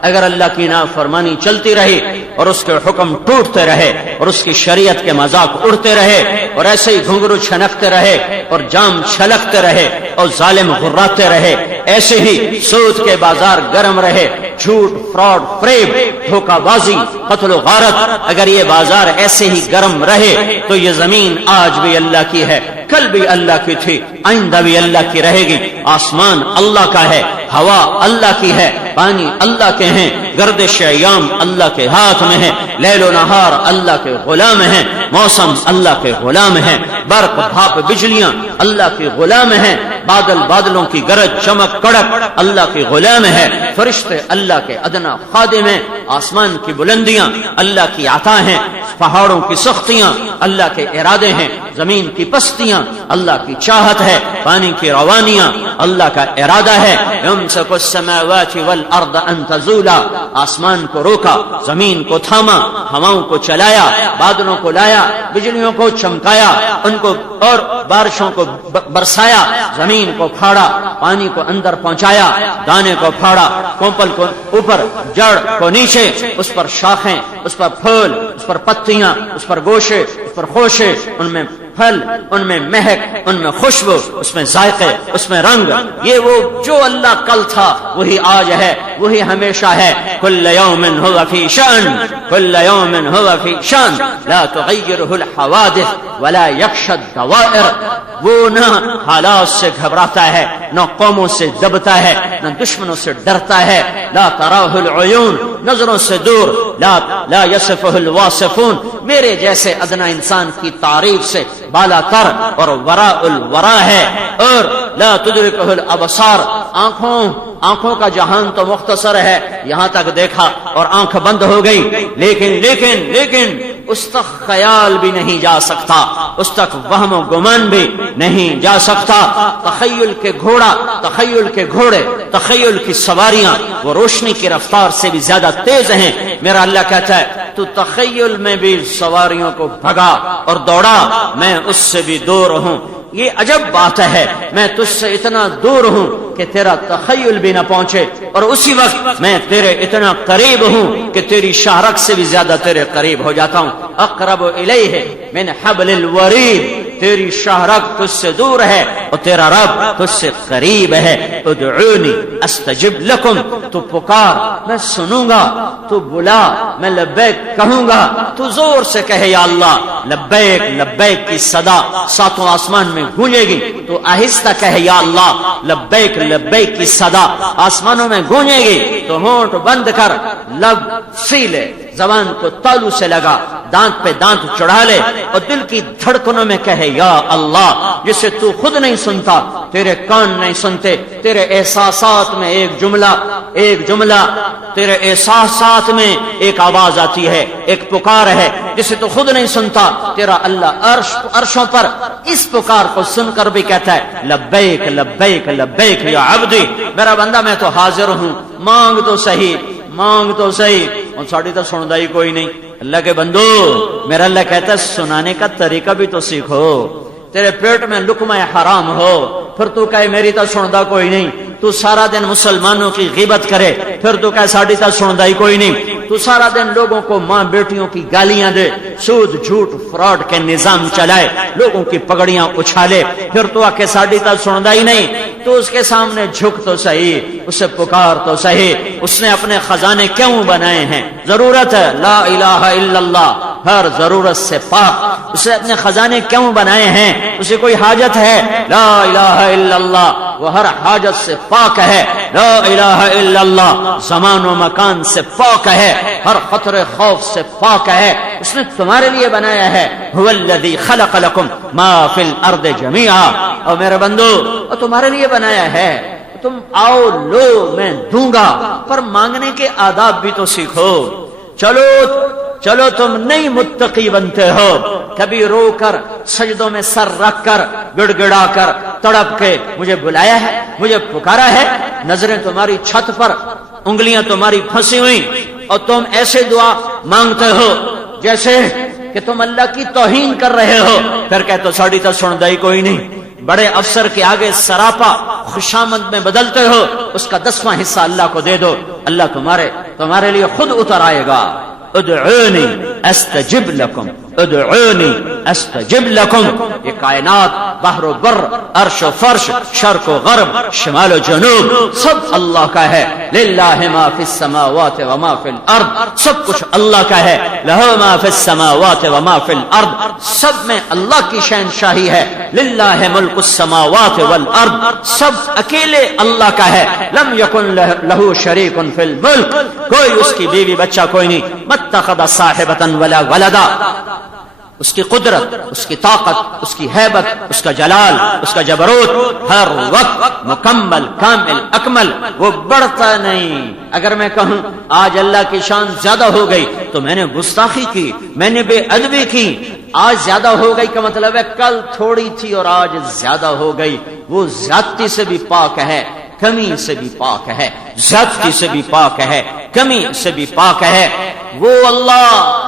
اگر اللہ کی نافرمانی چلتی رہی اور اس کے حکم ٹوٹتے رہے اور اس کی شریعت کے مذاق اڑتے رہے اور ایسے ہی گھنگرو چھنکتے رہے اور جام چھلکتے رہے اور ظالم غراتے رہے، ایسے ہی سود کے بازار گرم رہے، جھوٹ، فراڈ، فریب، دھوکہ بازی، قتل و غارت، اگر یہ بازار ایسے ہی گرم رہے تو یہ زمین آج بھی اللہ کی ہے، کل بھی اللہ کی تھی، آئندہ بھی اللہ کی رہے گی، آسمان اللہ کا ہے، ہوا اللہ کی ہے، پانی اللہ کے ہیں، گردش ایام اللہ کے ہاتھ میں ہے، لیل و نہار اللہ کے غلام ہیں، موسم اللہ کے غلام ہیں، برق بھاپ بجلیاں اللہ کے غلام ہیں، بادلوں کی گرج چمک کڑک اللہ کے غلام ہے، فرشتے اللہ کے ادنا خادم ہیں، آسمان کی بلندیاں اللہ کی عطا ہیں، پہاڑوں کی سختیاں اللہ کے ارادے ہیں، زمین کی پستیاں اللہ کی چاہت ہے، پانی کی روانیاں اللہ کا ارادہ ہے، یمسک السماوات والارض ان تزولا، آسمان کو روکا، زمین کو تھاما، ہواؤں کو چلایا، بادلوں کو لایا، بجلیوں کو چمکایا، ان کو اور بارشوں کو برسایا، زمین کو پھاڑا، پانی کو اندر پہنچایا، دانے کو پھاڑا، کوپل کو اوپر، جڑ کو نیچے، اس پر شاخیں، اس پر پھول، اس پر پتیاں، اس پر گوشے، اس پر خوشے، ان میں پھل، ان میں مہک، ان میں خوشبو، اس میں ذائقے، اس میں رنگ، یہ وہ جو اللہ کل تھا وہی آج ہے، وہی ہمیشہ ہے، کل یوم هو فی شأن، کل یوم هو فی شأن لا تغیرہ الحوادث ولا یخشى الدوائر، وہ نہ حالات سے گھبراتا ہے، نہ قوموں سے دبتا ہے، نہ دشمنوں سے ڈرتا ہے، لا تراہ العیون، نظروں سے دور، لا یصفہ الواصفون، میرے جیسے ادنا انسان کی تعریف سے بالا تر اور وراء الورا ہے، اور لا تدرکہ الابصار، آنکھوں کا جہان تو مختصر ہے، یہاں تک دیکھا اور آنکھ بند ہو گئی، لیکن اس تک خیال بھی نہیں جا سکتا، اس تک وہم و گمان بھی نہیں جا سکتا، تخیل کے گھوڑے، تخیل کی سواریاں وہ روشنی کی رفتار سے بھی زیادہ تیز ہیں، میرا اللہ کہتا ہے تو تخیل میں بھی سواریوں کو بھگا اور دوڑا، میں اس سے بھی دور ہوں، یہ عجب بات ہے، میں تجھ سے اتنا دور ہوں کہ تیرا تخیل بھی نہ پہنچے، اور اسی وقت میں تیرے اتنا قریب ہوں کہ تیری شاہرگ سے بھی زیادہ تیرے قریب ہو جاتا ہوں۔ اقرب الیہ من حبل الورید، تیری شاہرگ تجھ سے دور ہے اور تیرا رب تجھ سے قریب ہے۔ ادعونی استجب لکم، تو پکار میں سنوں گا، تو بلا میں لبیک کہوں گا، تو زور سے کہے یا اللہ لبیک لبیک کی صدا ساتوں آسمان میں گونجے گی، تو آہستہ کہے یا اللہ لبیک لبیک کی صدا آسمانوں میں گونجے گی، تو ہونٹ بند کر، لب سیلے، زبان کو تالو سے لگا، دانت پہ دانت چڑھا لے اور دل کی دھڑکنوں میں کہے یا اللہ، جسے تو خود نہیں سنتا، تیرے کان نہیں سنتے، تیرے احساسات میں ایک جملہ تیرے احساسات میں ایک آواز آتی ہے، ایک پکار ہے جسے تو خود نہیں سنتا، تیرا اللہ عرشوں پر اس پکار کو سن کر بھی کہتا ہے لبیک لبیک لبیک یا عبدی، میرا بندہ میں تو حاضر ہوں، مانگ تو صحیح مانگ تو صحیح، اور ساڑی تو سندا ہی کوئی نہیں۔ اللہ کے بندو، میرا اللہ کہتا ہے سنانے کا طریقہ بھی تو سیکھو، تیرے پیٹ میں لقمہ حرام ہو پھر تو کہے میری تو سندا کوئی نہیں، تو سارا دن مسلمانوں کی غیبت کرے پھر تو کہے ساڑی تو سندا ہی کوئی نہیں، تو سارا دن لوگوں کو ماں بیٹیوں کی گالیاں دے، سود جھوٹ فراڈ کے نظام چلائے، لوگوں کی پگڑیاں اچھالے، پھر تو آکے ساڑی تو سندا ہی نہیں، تو اس کے سامنے جھک تو صحیح، اسے پکار تو صحیح، اس نے اپنے خزانے کیوں بنائے ہیں؟ ضرورت ہے لا الہ الا اللہ، ہر ضرورت سے پاک، اسے اپنے خزانے کیوں بنائے ہیں؟ اسے کوئی حاجت ہے؟ لا الہ الا اللہ، وہ ہر حاجت سے پاک ہے، لا الہ الا اللہ زمان و مکان سے پاک ہے، ہر خطر خوف سے پاک ہے، اس نے تمہارے لیے بنایا ہے، هو الذی خلق لکم ما فی الارض جمیعا، اور میرے بندو اور تمہارے لیے بنایا ہے، تم آؤ لو میں دوں گا، پر مانگنے کے آداب بھی تو سیکھو۔ چلو تم نہیں متقی بنتے ہو، کبھی رو کر سجدوں میں سر رکھ کر گڑ گڑا کر تڑپ کے مجھے بلایا ہے، مجھے پکارا ہے، نظریں تمہاری چھت پر، انگلیاں تمہاری پھنسی ہوئی، اور تم ایسے دعا مانگتے ہو جیسے کہ تم اللہ کی توہین کر رہے ہو، پھر کہتے ساڑی تو سندا ہی کوئی نہیں، بڑے افسر کے آگے سراپا خوشامد میں بدلتے ہو، اس کا 10واں حصہ اللہ کو دے دو، اللہ تمہارے لیے خود اتر آئے گا۔ ادعونی استجب لکم، ادعونی استجب لکم، یہ کائنات، بحر و بر، عرش و فرش، شرق و غرب، شمال و جنوب، سب اللہ کا ہے، للہ ما فی السماوات وما فی الارض، سب کچھ اللہ کا ہے، لہ ما فی السماوات وما فی الارض، سب میں اللہ کی شہنشاہی ہے، للہ ملک السماوات والارض، سب اکیلے اللہ کا ہے، لم یکن لہ شریک فی الملک، کوئی اس کی بیوی بچہ کوئی نہیں، متخذ صاحبۃ ولا ولدا، اس کی قدرت، اس کی طاقت، اس کی ہیبت، اس کا جلال، اس کا جبروت ہر وقت مکمل کامل اکمل، وہ بڑھتا نہیں۔ اگر میں کہوں آج اللہ کی شان زیادہ ہو گئی تو میں نے گستاخی کی، میں نے بے ادبی کی، آج زیادہ ہو گئی کا مطلب ہے کل تھوڑی تھی اور آج زیادہ ہو گئی، وہ زیادتی سے بھی پاک ہے، کمی سے بھی پاک ہے، زیادتی سے بھی پاک ہے، کمی سے بھی پاک ہے، وہ اللہ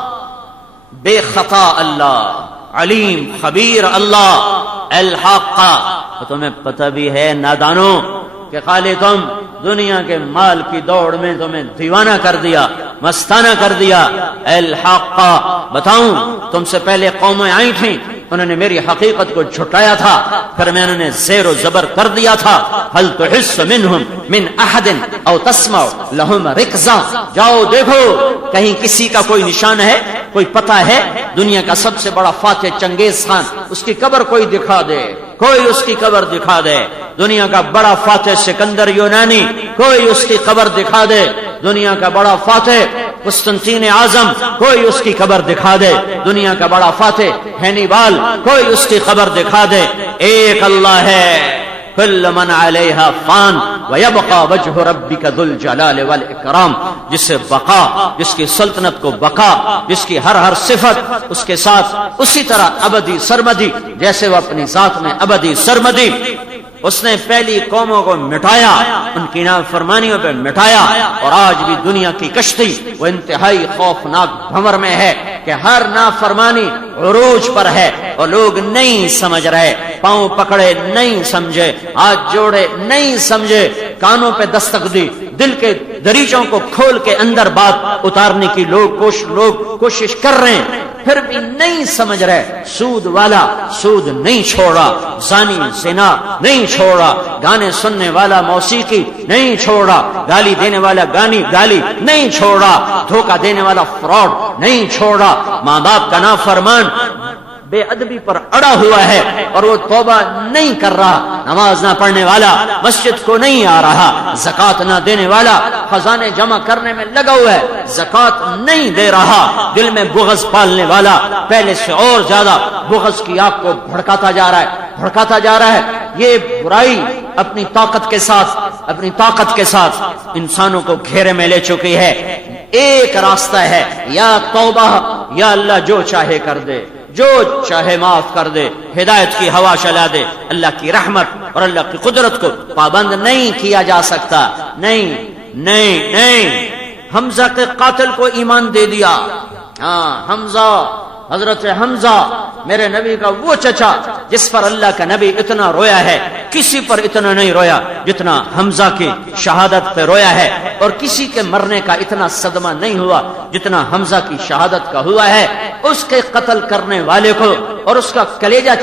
بے خطا اللہ، علیم خبیر اللہ، الحق، تمہیں پتہ بھی ہے نادانوں کہ خالی تم دنیا کے مال کی دوڑ میں تمہیں دیوانہ کر دیا، مستانہ کر دیا، الحق، بتاؤں تم سے پہلے قومیں آئی تھیں، انہوں نے میری حقیقت کو جھٹایا تھا، پھر میں انہوں نے زیر و زبر کر دیا تھا، هل تحس منهم من احد او تسمع لهم رکزا، جاؤ دیکھو کہیں کسی کا کوئی نشان ہے، کوئی پتہ ہے؟ دنیا کا سب سے بڑا فاتح چنگیز خان، اس کی قبر کوئی دکھا دے، کوئی اس کی قبر دکھا دے، دنیا کا بڑا فاتح سکندر یونانی، کوئی اس کی قبر دکھا دے، دنیا کا بڑا فاتح قسطنطین اعظم، کوئی اس کی قبر دکھا دے، دنیا کا بڑا فاتح ہینیبال، کوئی اس کی قبر دکھا دے، ایک اللہ ہے، کل من علیہا فان ویبقى وجہ ربک ذو الجلال والاکرام، جس سے بقا، جس کی سلطنت کو بقا، جس کی ہر صفت اس کے ساتھ اسی طرح ابدی سرمدی جیسے وہ اپنی ذات میں ابدی سرمدی، اس نے پہلی قوموں کو مٹایا، ان کی نافرمانیوں پہ مٹایا، اور آج بھی دنیا کی کشتی وہ انتہائی خوفناک بھنور میں ہے، کہ ہر نافرمانی عروج پر ہے اور لوگ نہیں سمجھ رہے، پاؤں پکڑے نہیں سمجھے، ہاتھ جوڑے نہیں سمجھے، کانوں پہ دستک دی، دل کے دریچوں کو کھول کے اندر بات اتارنے کی لوگ کوشش کر رہے ہیں، پھر بھی نہیں سمجھ رہے۔ سود والا سود نہیں چھوڑا، زانی زنا نہیں چھوڑا، گانے سننے والا موسیقی نہیں چھوڑا، گالی دینے والا گالی نہیں چھوڑا، دھوکہ دینے والا فراڈ نہیں چھوڑا، ماں باپ کا نافرمان بے ادبی پر اڑا ہوا ہے اور وہ توبہ نہیں کر رہا، نماز نہ پڑھنے والا مسجد کو نہیں آ رہا، زکوٰۃ نہ دینے والا خزانے جمع کرنے میں لگا ہوا ہے، زکوٰۃ نہیں دے رہا، دل میں بغض پالنے والا پہلے سے اور زیادہ بغض کی آگ کو بھڑکاتا جا رہا ہے۔ یہ برائی اپنی طاقت کے ساتھ انسانوں کو گھیرے میں لے چکی ہے۔ ایک راستہ ہے، یا توبہ یا اللہ جو چاہے کر دے، جو چاہے معاف کر دے، ہدایت کی ہوا چلا دے۔ اللہ کی رحمت اور اللہ کی قدرت کو پابند نہیں کیا جا سکتا۔ نہیں حمزہ کے قاتل کو ایمان دے دیا۔ حمزہ، حضرت حمزہ میرے نبی کا وہ چچا جس پر اللہ کا نبی اتنا رویا ہے، کسی پر اتنا نہیں رویا جتنا حمزہ کی شہادت پہ رویا ہے، اور کسی کے مرنے کا اتنا صدمہ نہیں ہوا جتنا حمزہ کی شہادت کا ہوا ہے۔ اس کے قتل کرنے والے کو اور اس کا کلیجہ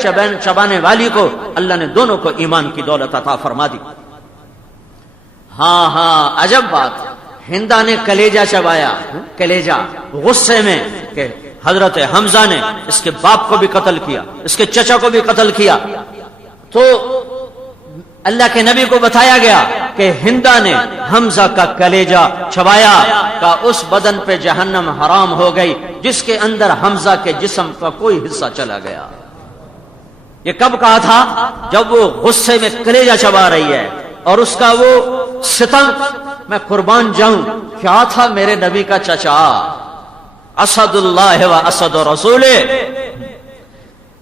چبانے والی کو اللہ نے دونوں کو ایمان کی دولت عطا فرما دی۔ ہاں عجب بات، ہندا نے کلیجہ چبایا، کلیجہ غصے میں کہ حضرت حمزہ نے اس کے باپ کو بھی قتل کیا، اس کے چچا کو بھی قتل کیا، تو اللہ کے نبی کو بتایا گیا کہ ہندا نے حمزہ کا کلیجہ چبایا، کا اس بدن پہ جہنم حرام ہو گئی جس کے اندر حمزہ کے جسم کا کوئی حصہ چلا گیا۔ یہ کب کہا تھا؟ جب وہ غصے میں کلیجہ چبا رہی ہے، اور اس کا وہ ستم، میں قربان جاؤں، کیا تھا میرے نبی کا چچا، اسد اللہ و اسد رسول۔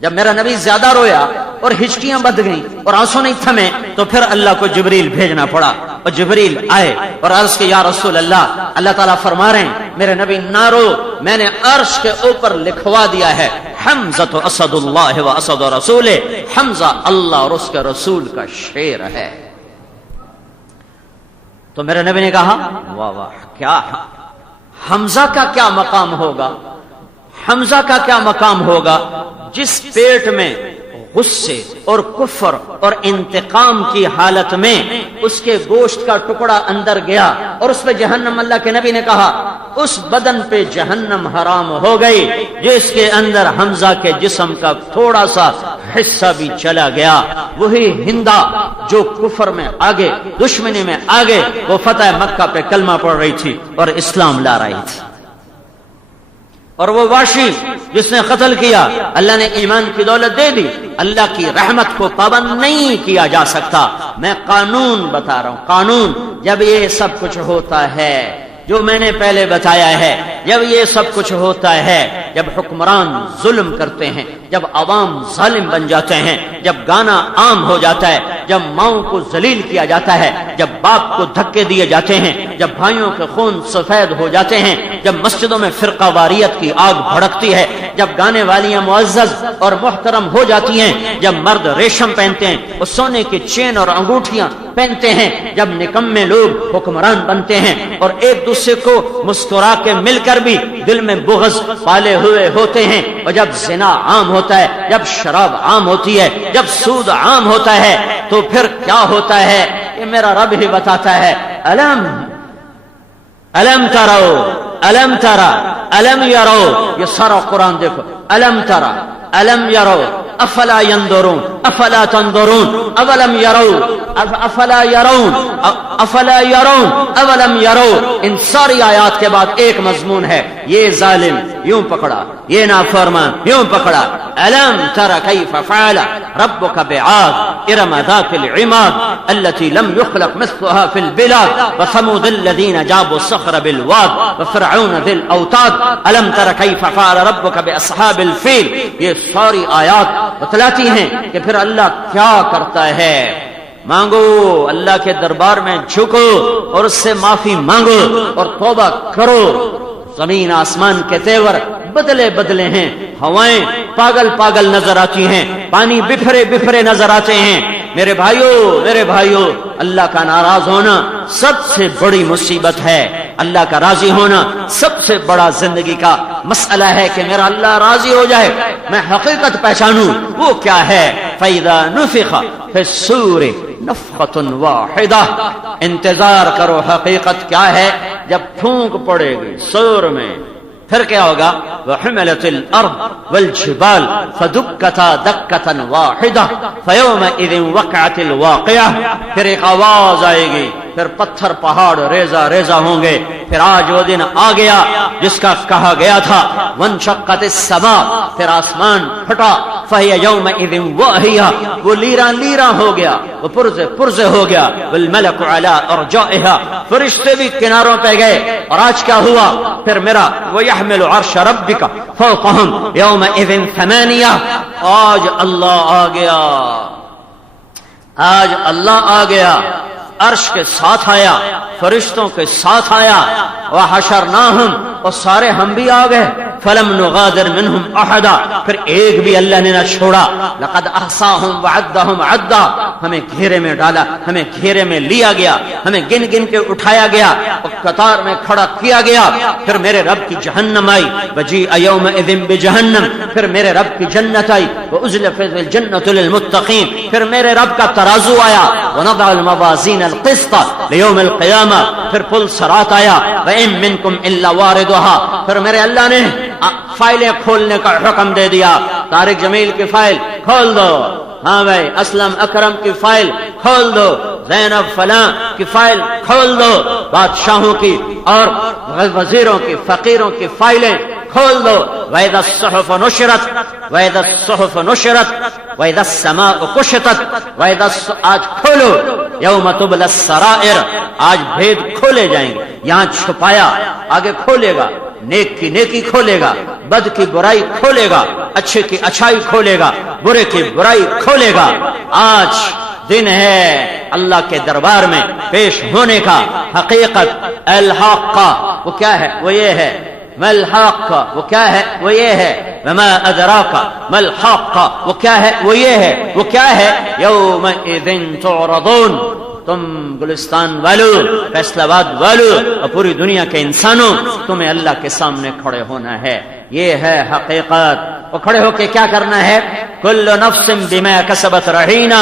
جب میرا نبی زیادہ رویا اور ہچکیاں بندھ گئیں اور آنسو نہیں تھمے تو پھر اللہ کو جبریل بھیجنا پڑا، اور جبریل آئے اور عرض کہ یا رسول اللہ تعالیٰ فرما رہے ہیں میرے نبی نہ رو، میں نے عرش کے اوپر لکھوا دیا ہے حمزہ تو اسد اللہ و اسد رسول، حمزہ اللہ اور اس کے رسول کا شیر ہے۔ تو میرے نبی نے کہا واہ کیا حمزہ کا کیا مقام ہوگا، حمزہ کا کیا مقام ہوگا جس پیٹ میں غصے اور کفر اور انتقام کی حالت میں اس کے گوشت کا ٹکڑا اندر گیا اور اس پہ جہنم، اللہ کے نبی نے کہا اس بدن پہ جہنم حرام ہو گئی جس کے اندر حمزہ کے جسم کا تھوڑا سا حصہ بھی چلا گیا۔ وہی ہندا جو کفر میں آگے، دشمنی میں آگے، وہ فتح مکہ پہ کلمہ پڑھ رہی تھی اور اسلام لا رہی تھی، اور وہ واشی جس نے قتل کیا، اللہ نے ایمان کی دولت دے دی۔ اللہ کی رحمت کو پابند نہیں کیا جا سکتا۔ میں قانون بتا رہا ہوں، قانون جب یہ سب کچھ ہوتا ہے جو میں نے پہلے بتایا ہے، جب یہ سب کچھ ہوتا ہے، جب حکمران ظلم کرتے ہیں، جب عوام ظالم بن جاتے ہیں، جب گانا عام ہو جاتا ہے، جب ماؤں کو ذلیل کیا جاتا ہے، جب باپ کو دھکے دیے جاتے ہیں، جب بھائیوں کے خون سفید ہو جاتے ہیں، جب مسجدوں میں فرقہ واریت کی آگ بھڑکتی ہے، جب گانے والیاں معزز اور محترم ہو جاتی ہیں، جب مرد ریشم پہنتے ہیں اور سونے کی چین اور انگوٹھیاں پہنتے ہیں، جب نکمے لوگ حکمران بنتے ہیں اور ایک دوسرے کو مسکرا کے مل کر بھی دل میں بغض پالے ہوئے ہوتے ہیں، اور جب زنا عام ہوتا ہے، جب شراب عام ہوتی ہے، جب سود عام ہوتا ہے، تو پھر کیا ہوتا ہے یہ میرا رب ہی بتاتا ہے۔ الم ترو الم ترا الم یرو، یہ سارا قرآن دیکھو، الم ترا الم یرو افلا ينظرون افلا تنظرون اولم يرون افلا يرون افلا يرون اولم يرون۔ ان ساری آیات کے بعد ایک مضمون ہے، یہ ظالم یوں پکڑا، یہ نافرمان یوں پکڑا۔ الم تر کیف فعل ربک بعاد ارم ذات العماد التي لم يخلق مثلها في البلاد وثمود الذين جابوا الصخر بالواد وفرعون ذي الاوتاد الم تر کیف فعل ربک باصحاب الفیل۔ یہ ساری آیات بتلاتی ہیں کہ پھر اللہ کیا کرتا ہے۔ مانگو، اللہ کے دربار میں جھکو اور اس سے معافی مانگو اور توبہ کرو۔ زمین آسمان کے تیور بدلے بدلے ہیں، ہوائیں پاگل پاگل نظر آتی ہیں، پانی بفرے بفرے نظر آتے ہیں۔ میرے بھائیوں اللہ کا ناراض ہونا سب سے بڑی مصیبت ہے، اللہ کا راضی ہونا سب سے بڑا زندگی کا مسئلہ ہے کہ میرا اللہ راضی ہو جائے، میں حقیقت پہچانوں وہ کیا ہے۔ فَإِذَا نُفِخَ فِي الصُّورِ نَفْخَةٌ وَاحِدَةٌ، انتظار کرو حقیقت کیا ہے جب پھونک پڑے گی صور میں، پھر کیا ہوگا؟ وَحُمِلَتِ الْأَرْضُ وَالْجِبَالُ فَدُكَّتَا دَكَّةً وَاحِدَةً فَيَوْمَئِذٍ وَقَعَتِ الْوَاقِعَةُ، پھر ایک آواز آئے گی، پھر پتھر پہاڑ ریزہ ریزہ ہوں گے، پھر آج وہ دن آ گیا جس کا کہا گیا تھا وَانشَقَّتِ السَّمَاءُ، پھر آسمان پھٹا، فَهِيَ يَوْمَئِذٍ وَاهِيَةٌ، وہ لیراں لیراں ہو گیا، وہ پرزے پرزے ہو گیا، وَالْمَلَكُ عَلَىٰ أَرْجَائِهَا، فرشتے بھی کناروں پہ گئے، اور آج کیا ہوا؟ پھر میرا وَيَحْمِلُ عَرْشَ رَبِّكَ فَوْقَهُمْ يَوْمَئِذٍ ثَمَانِيَةٌ، آج اللہ آ گیا، آج اللہ آ گیا، عرش کے ساتھ آیا، فرشتوں کے ساتھ آیا، وحشرناہم، اور سارے ہم بھی آ گئے، فلم نغادر منہم احدا، پھر ایک بھی اللہ نے نہ چھوڑا، لقد احصاہم وعدہم عدا، ہمیں گھیرے میں ڈالا، ہمیں گھیرے میں لیا گیا، ہمیں گن گن کے اٹھایا گیا اور قطار میں کھڑا کیا گیا۔ پھر میرے رب کی جہنم آئی، وجیء یومئذ بجہنم، پھر میرے رب کی جنت آئی، وازلفت الجنۃ للمتقین، پھر میرے رب کا ترازو آیا، ونضع الموازین القسط لیوم القیامہ، پھر پل صراط آیا، وَإِن مِّنكُمْ إِلَّا وَارِدُهَا، پھر میرے اللہ نے فائلیں کھولنے کا حکم دے دیا، طارق جمیل کی فائل کھول دو، ہاں بھائی اسلم اکرم کی فائل کھول دو، زینب فلاں کی فائل کھول دو، بادشاہوں کی اور وزیروں کی فقیروں کی فائلیں کھول دو، وَإِذَا الصُّحُفُ نُشِرَتْ وَإِذَا الصُّحُفُ نُشِرَتْ وَإِذَا السَّمَاءُ كُشِطَتْ آج کھولو، یوم تبلی السرائر، آج بھید کھولے جائیں گے، یہاں چھپایا آگے کھولے گا، نیک کی نیکی کھولے گا، بد کی برائی کھولے گا، اچھے کی اچھائی کھولے گا، برے کی برائی کھولے گا۔ آج دن ہے اللہ کے دربار میں پیش ہونے کا، حقیقت الحق کا وہ کیا ہے؟ وہ یہ ہے، ما الحق کا وہ کیا ہے؟ وہ یہ ہے، وما ادراک ما الحق کا وہ کیا ہے؟ وہ یہ ہے، وہ کیا ہے؟ یومئذ تعرضون، تم گلستان والو، فیصلہ آباد والو اور پوری دنیا کے انسانوں، تمہیں اللہ کے سامنے کھڑے ہونا ہے، یہ ہے حقیقت۔ اور کھڑے ہو کے کیا کرنا ہے؟ کل نفس بما کسبت رہینا،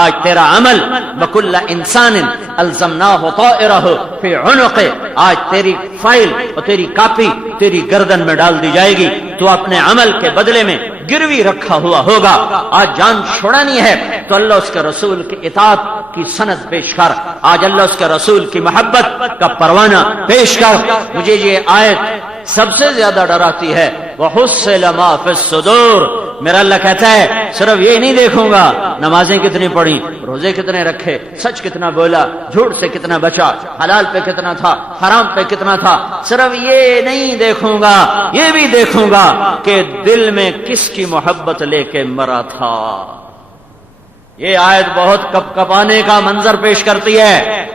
آج تیرا عمل بکل انسان الزمناہ طائرہ فی عنقہ، آج تیری فائل اور تیری کاپی تیری گردن میں ڈال دی جائے گی، تو اپنے عمل کے بدلے میں گروی رکھا ہوا ہوگا۔ آج جان چھوڑانی ہے تو اللہ اس کے رسول کی اطاعت کی سند پیش کر، آج اللہ اس کے رسول کی محبت کا پروانہ پیش کر۔ مجھے یہ آیت سب سے زیادہ ڈراتی ہے، وَحُصِّلَ مَا فِي الصُّدُورِ، میرا اللہ کہتا ہے صرف یہ نہیں دیکھوں گا نمازیں کتنی پڑھی، روزے کتنے رکھے، سچ کتنا بولا، جھوٹ سے کتنا بچا، حلال پہ کتنا تھا، حرام پہ کتنا تھا، صرف یہ نہیں دیکھوں گا، یہ بھی دیکھوں گا کہ دل میں کس کی محبت لے کے مرا تھا۔ یہ آیت بہت کپ کپانے کا منظر پیش کرتی ہے،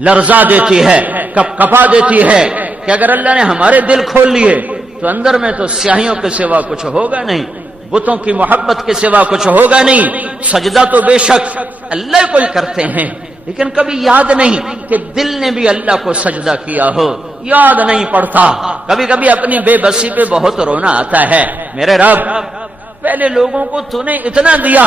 لرزا دیتی ہے، کپ کپا دیتی ہے کہ اگر اللہ نے ہمارے دل کھول لیے تو اندر میں تو سیاہیوں کے سوا کچھ ہوگا نہیں، بتوں کی محبت کے سوا کچھ ہوگا نہیں۔ سجدہ تو بے شک اللہ کو کرتے ہیں، لیکن کبھی یاد نہیں کہ دل نے بھی اللہ کو سجدہ کیا ہو، یاد نہیں پڑتا۔ کبھی کبھی اپنی بے بسی پہ بہت رونا آتا ہے، میرے رب پہلے لوگوں کو تو نے اتنا دیا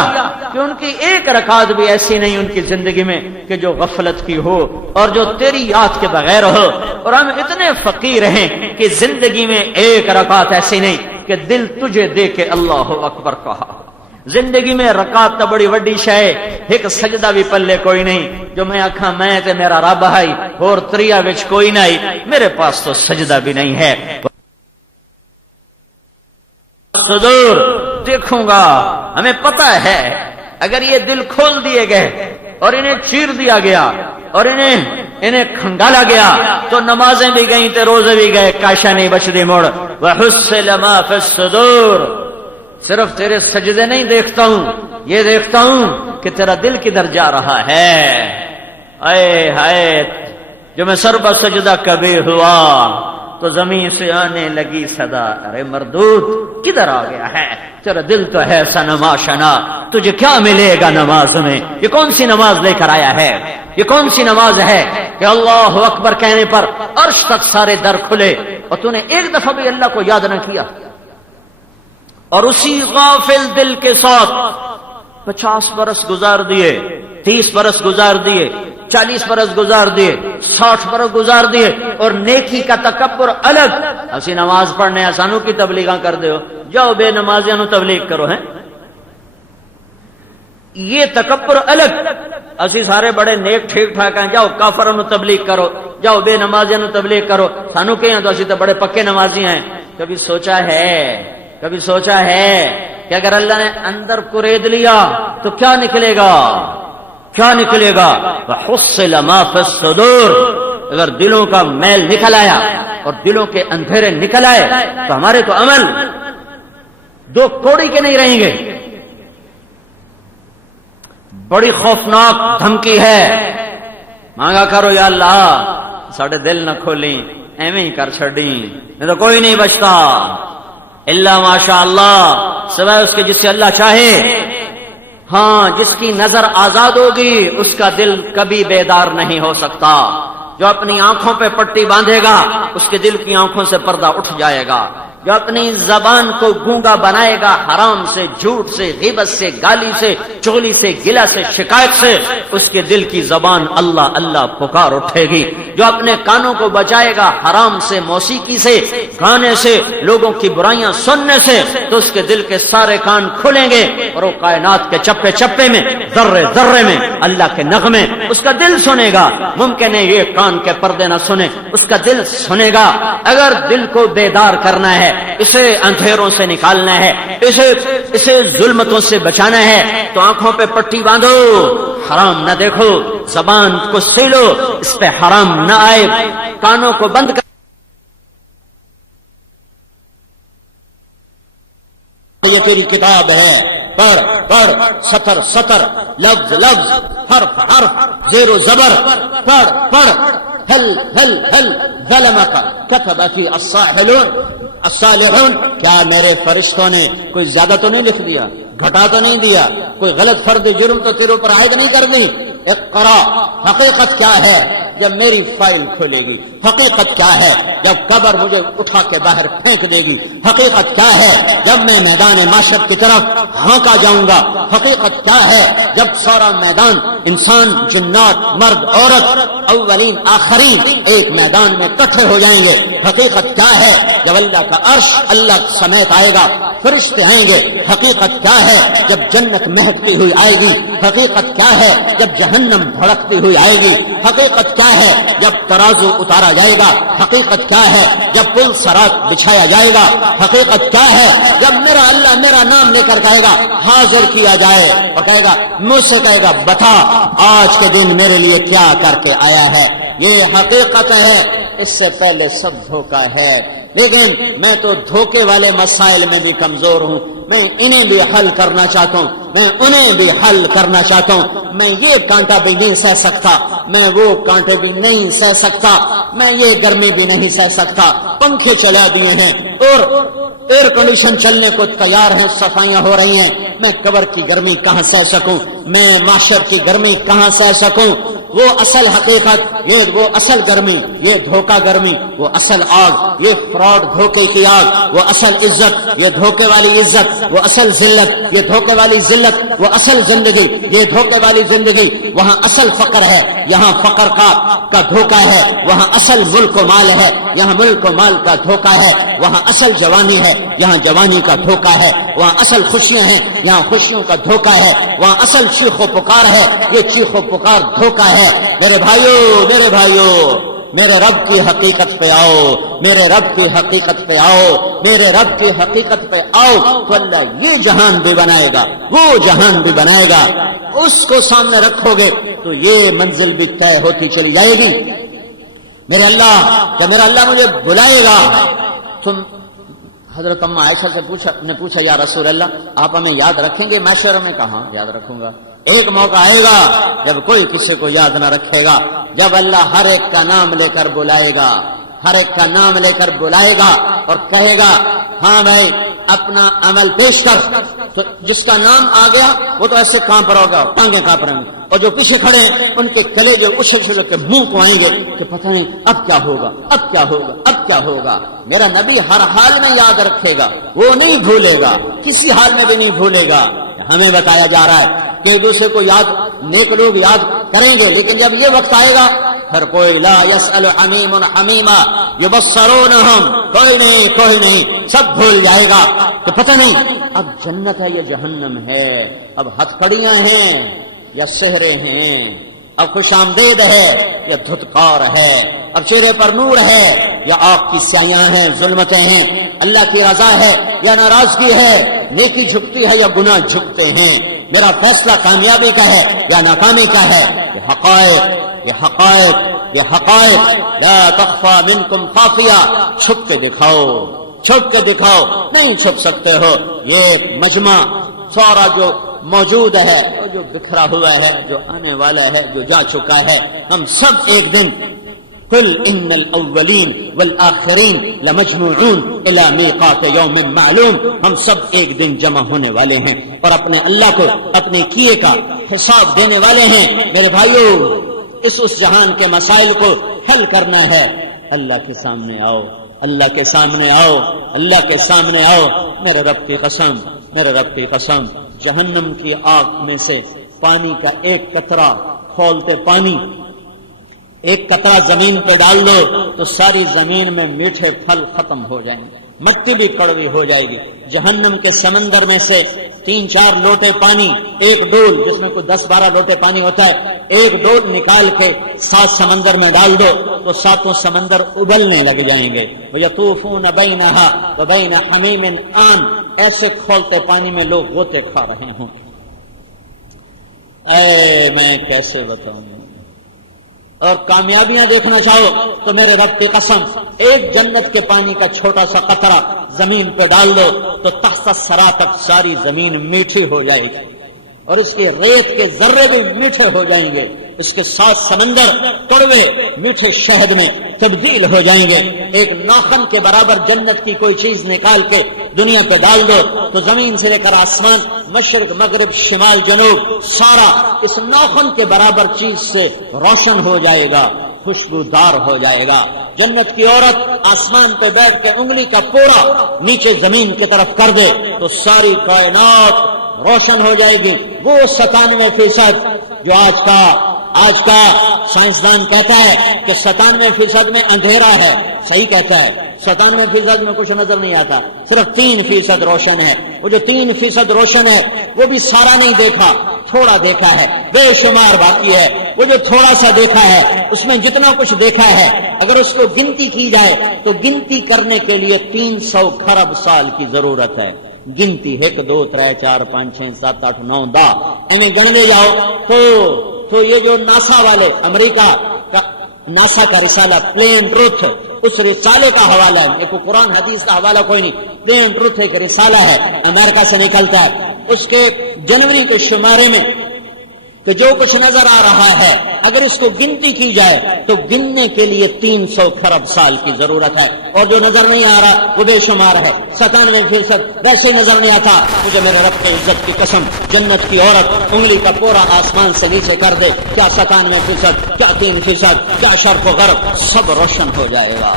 کہ ان کی ایک رکعت بھی ایسی نہیں ان کی زندگی میں کہ جو غفلت کی ہو اور جو تیری یاد کے بغیر ہو، اور ہم اتنے فقیر ہیں کہ زندگی میں ایک رکعت ایسی نہیں کہ دل تجھے دے کے اللہ اکبر کہا۔ زندگی میں رکعت تو بڑی وڈی شے، ایک سجدہ بھی پلے کوئی نہیں جو میں آکھاں میں تے میرا رب ہے اور تریا وچ کوئی نہیں، میرے پاس تو سجدہ بھی نہیں ہے۔ صدور دیکھوں گا، ہمیں پتہ ہے اگر یہ دل کھول دیے گئے اور انہیں چیر دیا گیا اور انہیں کھنگالا گیا تو نمازیں بھی گئیں تے روزے بھی گئے، کاشا نہیں بچ دی مڑ۔ وَحُصِّلَ مَا فِي الصُّدُورِ، صرف تیرے سجدے نہیں دیکھتا ہوں، یہ دیکھتا ہوں کہ تیرا دل کدھر جا رہا ہے۔ اے ہائے جو میں سر پر سجدہ کبھی ہوا، تو زمین سے آنے لگی صدا، ارے مردود کدھر آ گیا ہے؟ تیرا دل تو ہے سنما شنا، تجھے کیا ملے گا نماز میں؟ یہ کون سی نماز لے کر آیا ہے؟ یہ کون سی نماز ہے کہ اللہ اکبر کہنے پر عرش تک سارے در کھلے اور تو نے ایک دفعہ بھی اللہ کو یاد نہ کیا؟ اور اسی غافل دل کے ساتھ 50 برس گزار دیے، 30 برس گزار دیے، 40 برس گزار دیے، 60 برس گزار دیے، اور نیکی کا تکبر الگ۔ اسی نماز پڑھنے آسانوں کی تبلیغاں کر دے ہو، جاؤ بے نمازیاں نو تبلیغ کرو ہیں، یہ تکبر الگ۔ اسی سارے بڑے نیک ٹھیک ٹھاک ہیں، جاؤ کافروں نو تبلیغ کرو، جاؤ بے نمازیاں نو تبلیغ کرو، سانو کہیں تو اسی تو بڑے پکے نمازی ہیں۔ کبھی سوچا ہے کہ اگر اللہ نے اندر کورید لیا تو کیا نکلے گا؟ وَحُصِّلَ مَا فِي الصُّدُورِ، اگر دلوں کا میل نکل آیا اور دلوں کے اندھیرے نکل آئے تو ہمارے تو عمل 2 کوڑی کے نہیں رہیں گے۔ بڑی خوفناک دھمکی ہے، مانگا کرو یا اللہ ساڑھے دل نہ کھولیں، ایویں ہی کر چھڑیں، نہیں تو کوئی نہیں بچتا الا ماشاء اللہ، سوائے اس کے جس سے اللہ چاہے۔ ہاں، جس کی نظر آزاد ہوگی اس کا دل کبھی بیدار نہیں ہو سکتا۔ جو اپنی آنکھوں پہ پٹی باندھے گا اس کے دل کی آنکھوں سے پردہ اٹھ جائے گا۔ جو اپنی زبان کو گونگا بنائے گا حرام سے، جھوٹ سے، غیبت سے، گالی سے، چغلی سے، گلہ سے، شکایت سے، اس کے دل کی زبان اللہ اللہ پکار اٹھے گی۔ جو اپنے کانوں کو بچائے گا حرام سے، موسیقی سے، گانے سے، لوگوں کی برائیاں سننے سے، تو اس کے دل کے سارے کان کھلیں گے اور وہ کائنات کے چپے چپے میں، ذرے ذرے میں اللہ کے نغمے اس کا دل سنے گا۔ ممکن ہے یہ کان کے پردے نہ سنے، اس کا دل سنے گا۔ اگر دل کو بیدار کرنا ہے، اسے اندھیروں سے نکالنا ہے، اسے ظلمتوں سے بچانا ہے، تو آنکھوں پہ پٹی باندھو، حرام نہ دیکھو، زبان کو سیلو، اس پہ حرام نہ آئے، کانوں کو بند کر۔ یہ تیری کتاب ہے، پڑھ سطر سطر، لفظ لفظ، حرف حرف، زیر و زبر، پڑھ هل ظلمك كتب في الصالحون، کیا میرے فرشتوں نے کوئی زیادہ تو نہیں لکھ دیا، گھٹا تو نہیں دیا، کوئی غلط فرد جرم تو تیرے اوپر عائد نہیں کر دی؟ اقرا، حقیقت کیا ہے جب میری فائل کھولے گی؟ حقیقت کیا ہے جب قبر مجھے اٹھا کے باہر پھینک دے گی؟ حقیقت کیا ہے جب میں میدان معاشر کی طرف ہانکا جاؤں گا؟ حقیقت کیا ہے جب سارا میدان، انسان، جنات، مرد، عورت، اولین آخرین ایک میدان میں اکٹھے ہو جائیں گے؟ حقیقت کیا ہے جب اللہ کا عرش اللہ سمیت آئے گا، فرشتے آئیں گے؟ حقیقت کیا ہے جب جنت مہکتی ہوئی آئے گی؟ حقیقت کیا ہے جب جہنم بھڑکتی ہوئی آئے گی؟ حقیقت کیا ہے جب ترازو اتارا جائے گا؟ حقیقت کیا ہے جب پل صراط بچھایا جائے گا؟ حقیقت کیا ہے جب میرا اللہ میرا نام لے کر کہے گا حاضر کیا جائے اور کہے گا، مجھ سے کہے گا بتا آج کے دن میرے لیے کیا کر کے آیا ہے؟ یہ حقیقت ہے، اس سے پہلے سب دھوکہ ہے۔ لیکن میں تو دھوکے والے مسائل میں بھی کمزور ہوں، میں انہیں بھی حل کرنا چاہتا ہوں، میں انہیں بھی حل کرنا چاہتا ہوں۔ میں یہ کانٹا بھی نہیں سہ سکتا، میں وہ کانٹے بھی نہیں سہ سکتا، میں یہ گرمی بھی نہیں سہ سکتا۔ پنکھے چلا دیے ہیں اور ایئر کنڈیشن چلنے کو تیار ہیں، صفائیاں ہو رہی ہیں، میں قبر کی گرمی کہاں سہ سکوں، میں معاشر کی گرمی کہاں سہ سکوں؟ وہ اصل حقیقت، یہ وہ اصل گرمی، یہ دھوکہ گرمی، وہ اصل آگ، یہ فراڈ دھوکے کی آگ، وہ اصل عزت، یہ دھوکے والی عزت، وہ اصل ذلت، یہ دھوکے والی ذلت، وہ اصل زندگی، یہ دھوکے والی زندگی۔ وہاں اصل فقر ہے، یہاں فقر کا دھوکہ ہے، وہاں اصل ملک و مال ہے، یہاں ملک و مال کا دھوکہ ہے، وہاں اصل جوانی ہے، یہاں جوانی کا دھوکہ ہے، وہاں اصل خوشیاں ہیں، یہاں خوشیوں کا دھوکہ ہے، وہاں اصل چیخ و پکار ہے، یہ چیخ و پکار دھوکہ ہے۔ میرے بھائیو، میرے رب کی حقیقت پہ آؤ، میرے رب کی حقیقت پہ آؤ، میرے رب کی حقیقت پہ آؤ، تو اللہ یہ جہان بھی بنائے گا، وہ جہان بھی بنائے گا۔ اس کو سامنے رکھو گے تو یہ منزل بھی طے ہوتی چلی جائے گی۔ میرے اللہ، کہ میرا اللہ مجھے بلائے گا۔ تم حضرت اماں عائشہ سے پوچھا یا رسول اللہ آپ ہمیں یاد رکھیں گے محشر میں؟ کہاں یاد رکھوں گا، ایک موقع آئے گا جب کوئی کسی کو یاد نہ رکھے گا، جب اللہ ہر ایک کا نام لے کر بلائے گا، ہر ایک کا نام لے کر بلائے گا اور کہے گا ہاں بھائی اپنا عمل پیش کر. تو جس کا نام آ گیا وہ تو ایسے کانپ رہا ہوگا, ٹانگیں کانپ رہے ہیں, اور جو پیچھے کھڑے ہیں ان کے کلے جو اچھل کے منہ کو آئیں گے کہ پتہ نہیں اب کیا ہوگا, اب کیا ہوگا, اب کیا ہوگا. میرا نبی ہر حال میں یاد رکھے گا, وہ نہیں بھولے گا, کسی حال میں بھی نہیں بھولے گا. ہمیں بتایا جا رہا ہے کہ ایک دوسرے کو یاد, نیک لوگ یاد کریں گے, لیکن جب یہ وقت آئے گا پھر کوئی لا یسأل حمیم حمیما یبصرونہم, کوئی نہیں, سب بھول جائے گا کہ پتہ نہیں اب جنت ہے یا جہنم ہے, اب ہتھ کڑیاں ہیں یا سہرے ہیں, اب خوش آمدید ہے یا دھتکار ہے, اب چہرے پر نور ہے یا آگ کی سیاہیاں ہیں, ظلمتیں ہیں, اللہ کی رضا ہے یا ناراضگی ہے, نیکی جھکتی ہے یا گناہ جھکتے ہیں, میرا فیصلہ کامیابی کا ہے یا ناکامی کا ہے. یہ حقائق لا تخفى منکم خافیہ, چھپ کے دکھاؤ, نہیں چھپ سکتے ہو. یہ مجمع سارا جو موجود ہے, جو بکھرا ہوا ہے, جو آنے والا ہے, جو جا چکا ہے, ہم سب ایک دن قل ان الاولین والآخرین لمجموعون الى میقات یوم معلوم, ہم سب ایک دن جمع ہونے والے ہیں اور اپنے اللہ کو اپنے کیے کا حساب دینے والے ہیں. میرے بھائیو, اس جہان کے مسائل کو حل کرنا ہے. اللہ کے سامنے آؤ, اللہ کے سامنے آؤ. میرے رب کی قسم, جہنم کی آگ میں سے پانی کا ایک قطرہ, کھولتے پانی ایک قطرہ زمین پہ ڈال دو تو ساری زمین میں میٹھے پھل ختم ہو جائیں گے, مٹی بھی کڑوی ہو جائے گی. جہنم کے سمندر میں سے 3-4 لوٹے پانی, ایک ڈول جس میں کوئی 10-12 لوٹے پانی ہوتا ہے, ایک ڈول نکال کے 7 سمندر میں ڈال دو تو 7 سمندر ابلنے لگ جائیں گے. یطوفون بینہا وبین حمیم آن, ایسے کھولتے پانی میں لوگ غوطے کھا رہے ہوں. اے میں کیسے بتاؤں. اور کامیابیاں دیکھنا چاہو تو میرے رب کی قسم, ایک جنت کے پانی کا چھوٹا سا قطرہ زمین پہ ڈال دو تو تحت الثری تک ساری زمین میٹھی ہو جائے گی, اور اس کے ریت کے ذرے بھی میٹھے ہو جائیں گے. اس کے 7 سمندر کڑوے میٹھے شہد میں تبدیل ہو جائیں گے. ایک ناخن کے برابر جنت کی کوئی چیز نکال کے دنیا پہ ڈال دو تو زمین سے لے کر آسمان, مشرق مغرب شمال جنوب, سارا اس ناخن کے برابر چیز سے روشن ہو جائے گا, خوشبودار ہو جائے گا. جنت کی عورت آسمان پہ بیٹھ کے انگلی کا پورا نیچے زمین کی طرف کر دے تو ساری کائنات روشن ہو جائے گی. وہ 97% جو آج کا سائنسدان کہتا ہے کہ 97% میں اندھیرا ہے, صحیح کہتا ہے. 97% میں کچھ نظر نہیں آتا, صرف 3% روشن ہے. وہ جو 3% روشن ہے وہ بھی سارا نہیں دیکھا, تھوڑا دیکھا ہے, بے شمار باقی ہے. وہ جو تھوڑا سا دیکھا ہے اس میں جتنا کچھ دیکھا ہے اگر اس کو گنتی کی جائے تو گنتی کرنے کے لیے 300 خرب سال کی ضرورت ہے. گنتی 1 2 3 4 5 6 7 8 9 10 ایویں گنگے جاؤ تو یہ جو ناسا والے, امریکہ کا ناسا کا رسالہ پلین ٹروتھ, اس رسالے کا حوالہ ہے, ایک قرآن حدیث کا حوالہ کوئی نہیں, پلین ٹروتھ ایک رسالہ ہے, امریکہ سے نکلتا ہے. اس کے جنوری کے شمارے میں کہ جو کچھ نظر آ رہا ہے اگر اس کو گنتی کی جائے تو گننے کے لیے 300 خرب سال کی ضرورت ہے, اور جو نظر نہیں آ رہا وہ بے شمار ہے. 97% ویسے نظر نہیں آتا. مجھے میرے رب کی عزت کی قسم, جنت کی عورت انگلی کا پورا آسمان سے نیچے کر دے, کیا 97%, کیا 3%, کیا شرق و غرب, سب روشن ہو جائے گا.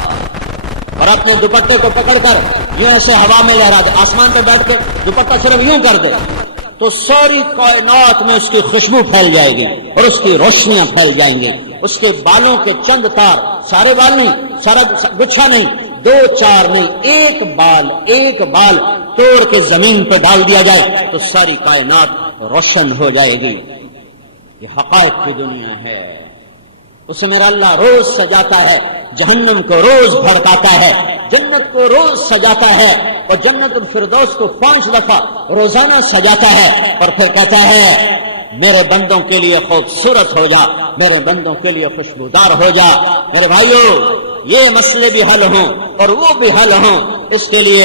اور اپنے دوپٹے کو پکڑ کر یوں ایسے ہوا میں لہرا دے, آسمان پہ بیٹھ کے دوپٹہ صرف یوں کر دے تو ساری کائنات میں اس کی خوشبو پھیل جائے گی اور اس کی روشنیاں پھیل جائیں گی. اس کے بالوں کے چند تار, سارے بال نہیں, سارا گچھا نہیں, 2-4 نہیں, ایک بال توڑ کے زمین پہ ڈال دیا جائے تو ساری کائنات روشن ہو جائے گی. یہ حقائق کی دنیا ہے. اسے میرا اللہ روز سجاتا ہے, جہنم کو روز بھڑکاتا ہے, جنت کو روز سجاتا ہے, اور جنت الفردوس کو 5 دفعہ روزانہ سجاتا ہے, اور پھر کہتا ہے میرے بندوں کے لیے خوبصورت ہو جا, میرے بندوں کے لیے خوشبودار ہو جا. میرے بھائیو, یہ مسئلے بھی حل ہوں اور وہ بھی حل ہوں, اس کے لیے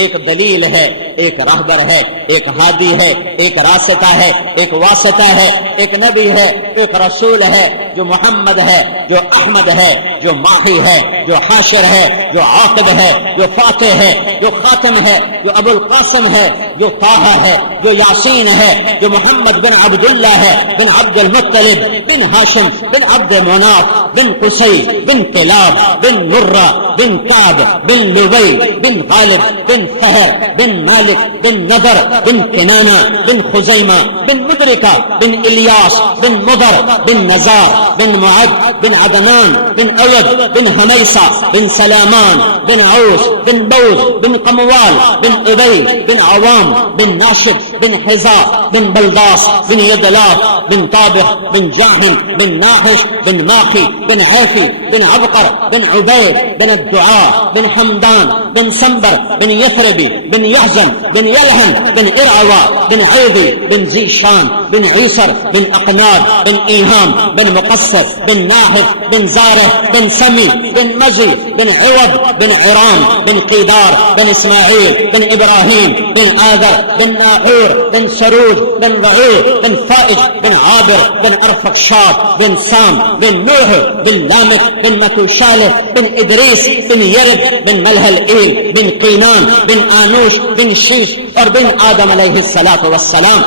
ایک دلیل ہے, ایک راہبر ہے, ایک ہادی ہے, ایک راستہ ہے, ایک واسطہ ہے, ایک نبی ہے, ایک رسول ہے جو محمد ہے, جو احمد ہے, جو ماہی ہے, جو حاشر ہے، جو عاقب ہے، جو فاتح ہے، جو خاتم ہے، جو ابو القاسم ہے، جو طہ ہے، جو یاسین ہے، جو محمد بن عبداللہ ہے، بن عبد المطلب بن ہاشم بن عبد مناف بن قصی بن کلاب بن مرہ بن کعب بن لبی بن غالب بن فہر بن مالک بن نضر بن کنانہ بن خزیمہ بن مدرکہ بن الیاس بن مضر بن نزار بن معد بن عدنان بن اود بن حمیسہ بن سلامان بن عوس بن بوز بن قموال بن ابی بن عوام بن ناشد بن حزاء بن بلداس بن یدلاف بن طابخ بن جاہن بن ناحش بن ماخی بن عیفی بن عبقر بن عبید بن الدعاء بن حمدان بن سنبر بن یثربی بن یحزن بن یلہن بن ارعوا بن عیدی بن زیشان بن عیسر بن اقناد بن ایہام بن مقصر بن ناحف بن زارح بن سمی بن مزی بن عوض بن عرام بن قیدار بن اسماعیل بن ابراہیم بن آذر بن ناحور بن سروج بن وعید بن فائج بن عابر بن ارفقشاد بن سام بن نوح بن لامک بن متوشالح بن ادریس بن یرد بن ملحل ایل بن قینان بن آنوش بن شیش اور بن آدم علیہ السلام.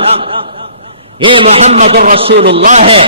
یہ محمد الرسول اللہ ہے.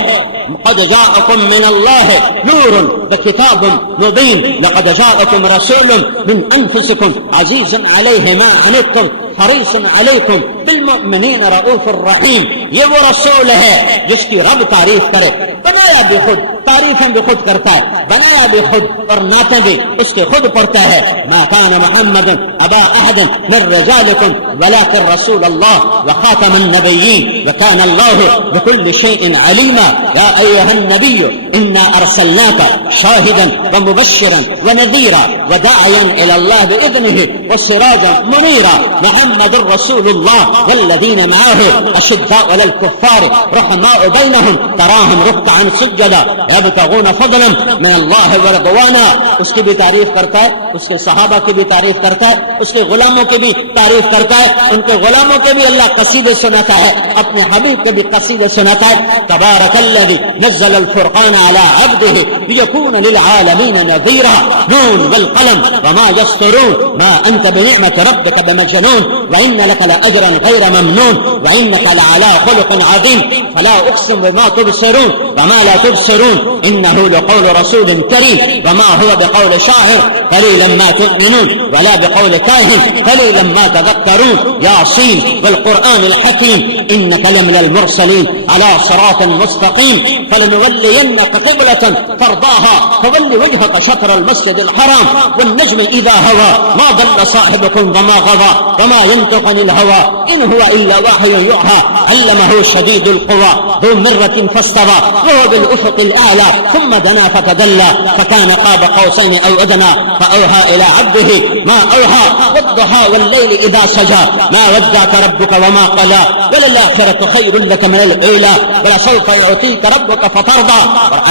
قد جاءكم من الله نور وكتاب مبين لقد جاءكم رسول من أنفسكم عزيز عليه ما عنتم حريص عليكم بالمؤمنين رؤوف الرحيم. یہ وہ رسول ہے جس کی رب تعریف کرے. بنایا بھی خود، تعریفیں بھی خود کرتا ہے، بنایا بھی خود اور نعتیں بھی اس کے خود پڑھتا ہے. ما كان محمد أبا أحد من رجالكم ولكن رسول الله وخاتم النبيين وكان الله بكل شيء عليما. يا أيها النبي إنا أرسلناك شاهدا ومبشرا ونذيرا وداعيا إلى الله بإذنه وسراجا منيرا. محمد رسول الله والذين معه أشداء على الكفار رحماء بينهم تراهم ركعا سجدا يبتغون فضلا من الله ورضوانا. اس کی بھی تعریف کرتا ہے، اس کے صحابہ کی بھی تعریف کرتا ہے، اس کے غلاموں کی بھی تعریف کرتا ہے. ان کے غلاموں کے بھی اللہ قصیدے سناتا ہے، اپنے حبیب کے بھی قصیدے سناتا ہے. تبارک الذی نزل الفرقان على عبده ليكون للعالمين نذيرا. نون والقلم وما يسطرون ما أنت بنعمة ربك بمجنون وإن لك لأجرا غير ممنون وإنك لعلى خلق عظيم. فلا أقسم بما تبصرون وما لا تبصرون إنه لقول رسول كريم وما هو بقول شاعر قليلا ما تؤمنون ولا بقول كاهن قليلا ما تذكرون. ياسين والقرآن الحكيم إنك لمن المرسلين على صراط مستقيم. فلنولينك قبلة ترضاها فول وجهك شطر المسجد الحرام والنجم إذا هوى ما ضل صاحبكم وما غضى وما ينطق عن الهوى إن هو إلا وحي يوحى علمه شديد القوى ذو مرة فاستوى وهو بالأفق الأعلى ثم دنا فتدلى فكان قاب قوسين أو أدنى فأوحى إلى عبده ما أوحى والضحى والليل إذا سجى ما ودعك ربك وما قلى وللآخرة خير لك من الأولى ولسوف يعطيك ربك فترضى.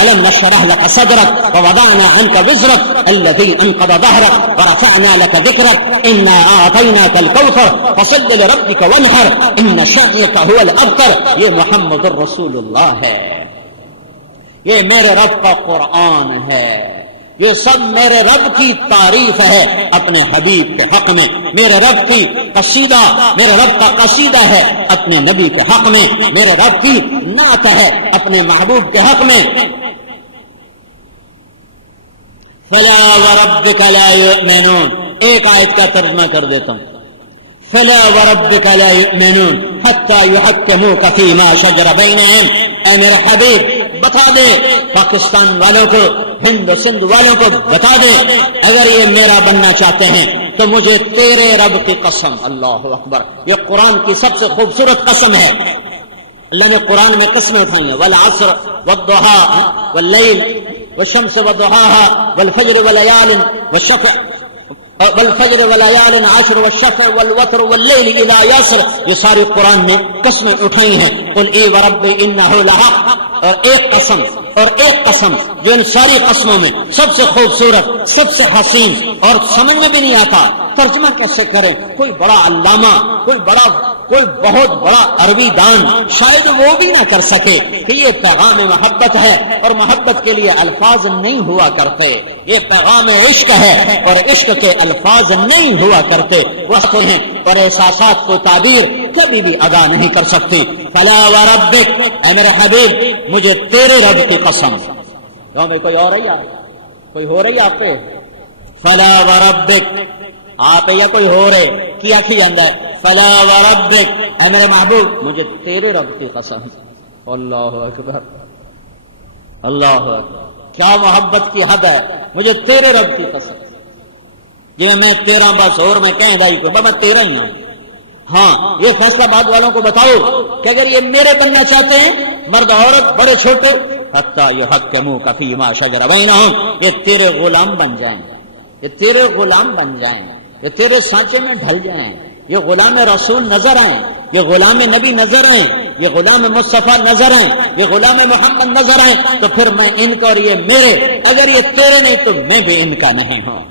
ألم نشرح لك صدرك ووضعنا عنك وزرك الذي أنقض ظهرك ورفعنا لك ذكرك إنا أعطيناك الكوثر فصل لربك وانحر إن شانئك هو الأبتر. یہ محمد الرسول اللہ ہے، یہ میرے رب کا قرآن ہے، یہ سب میرے رب کی تعریف ہے اپنے حبیب کے حق میں. میرے رب کی قصیدہ، میرے رب کا قصیدہ ہے اپنے نبی کے حق میں. میرے رب کی نعت ہے اپنے محبوب کے حق میں. فلا وربك لا يؤمنون. ایک آیت کا ترجمہ کر دیتا ہوں. فلا وربك لا يؤمنون حتى يحكموك فيما شجر بينهم. اے میرے حبیب بتا دے پاکستان والوں کو، ہند و سندھ والوں کو بتا دے، اگر یہ میرا بننا چاہتے ہیں تو مجھے تیرے رب کی قسم. اللہ اکبر. یہ قرآن کی سب سے خوبصورت قسم ہے. اللہ نے قرآن میں قسمیں اٹھائی ہیں. والعصر والضحى واللیل والشمس وضحاها والفجر وليال والشفع والفجر وليال عشر والشفع والوتر والليل اذا يسر. یہ ساری قرآن نے قسمیں اٹھائی ہیں. قل اي وربي انه لحق. اور ایک قسم جو ان ساری قسموں میں سب سے خوبصورت، سب سے حسین اور سمجھ میں بھی نہیں آتا ترجمہ کیسے کریں. کوئی بڑا علامہ، کوئی بڑا کوئی بہت بڑا عربی دان شاید وہ بھی نہ کر سکے کہ یہ پیغام محبت ہے، اور محبت کے لیے الفاظ نہیں ہوا کرتے، یہ پیغام عشق ہے اور عشق کے الفاظ نہیں ہوا کرتے، وہ ہیں اور احساسات کو تعبیر کبھی بھی ادا نہیں کر سکتی۔ فلا وربک، اے میرے حبیب مجھے تیرے رب کی قسم، گاؤں میں کوئی اور ہے یا کوئی ہو رہی آپ کے؟ فلا وربک، آپ یا کوئی ہو رہے کی آخی جاندہ ہے، فلا وربک، اے میرے محبوب مجھے تیرے رب کی قسم۔ اللہ اکبر، اللہ اکبر، کیا محبت کی حد ہے، مجھے تیرے رب کی قسم، جی میں تیرا بس اور میں کہیں دائی کو بابا تیرا ہی ہوں۔ ہاں یہ فیصلہ آباد والوں کو بتاؤ کہ اگر یہ میرے بننا چاہتے ہیں، مرد عورت بڑے چھوٹے، حتیٰ یحکموک فیما شجر بینہم، یہ تیرے غلام بن جائیں، یہ تیرے غلام بن جائیں، یہ تیرے سانچے میں ڈھل جائیں، یہ غلام رسول نظر آئیں، یہ غلام نبی نظر آئیں، یہ غلام مصطفیٰ نظر آئیں، یہ غلام محمد نظر آئیں، تو پھر میں ان کا اور یہ میرے، اگر یہ تیرے نہیں تو میں بھی ان کا نہیں ہوں۔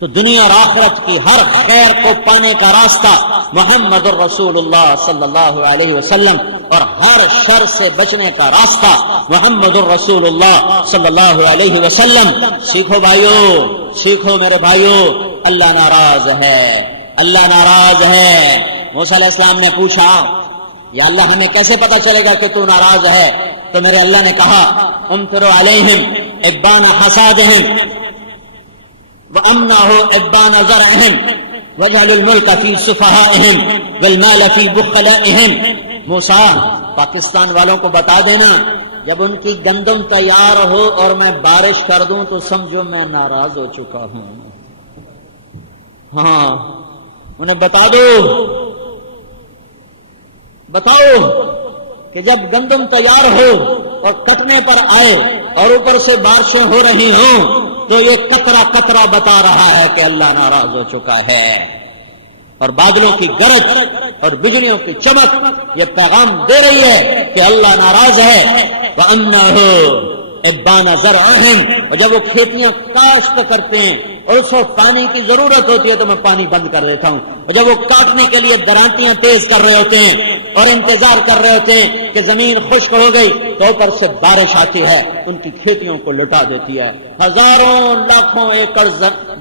تو دنیا اور آخرت کی ہر خیر کو پانے کا راستہ محمد الرسول اللہ صلی اللہ علیہ وسلم، اور ہر شر سے بچنے کا راستہ محمد الرسول اللہ صلی اللہ علیہ وسلم۔ سیکھو بھائیو، سیکھو میرے بھائیو، اللہ ناراض ہے، اللہ ناراض ہے۔ موسیٰ علیہ السلام نے پوچھا یا اللہ ہمیں کیسے پتا چلے گا کہ تو ناراض ہے؟ تو میرے اللہ نے کہا امطروا علیہم ابان حصادہم وَأَمْنَهُ إِبَّانَ زَرْعِهِمْ وَجَعَلُوا الْمُلْكَ فِي صِفَحَائِهِمْ وَالْمَالَ فِي بُخَلَائِهِمْ۔ موسیٰ پاکستان والوں کو بتا دینا جب ان کی گندم تیار ہو اور میں بارش کر دوں تو سمجھو میں ناراض ہو چکا ہوں۔ ہاں انہیں بتا دو، بتاؤ کہ جب گندم تیار ہو اور کٹنے پر آئے اور اوپر سے بارشیں ہو رہی ہوں تو یہ قطرہ قطرہ بتا رہا ہے کہ اللہ ناراض ہو چکا ہے، اور بادلوں کی گرج اور بجلیوں کی چمک یہ پیغام دے رہی ہے کہ اللہ ناراض ہے۔ وَأَنَّهُ إِبَّانَ زَرْعِهِمْ، اور جب وہ کھیتیاں کاشت کرتے ہیں اور اس کو پانی کی ضرورت ہوتی ہے تو میں پانی بند کر دیتا ہوں، اور جب وہ کاٹنے کے لیے درانتیاں تیز کر رہے ہوتے ہیں اور انتظار کر رہے ہوتے ہیں کہ زمین خشک ہو گئی تو اوپر سے بارش آتی ہے، ان کی کھیتیوں کو لٹا دیتی ہے، ہزاروں لاکھوں ایکڑ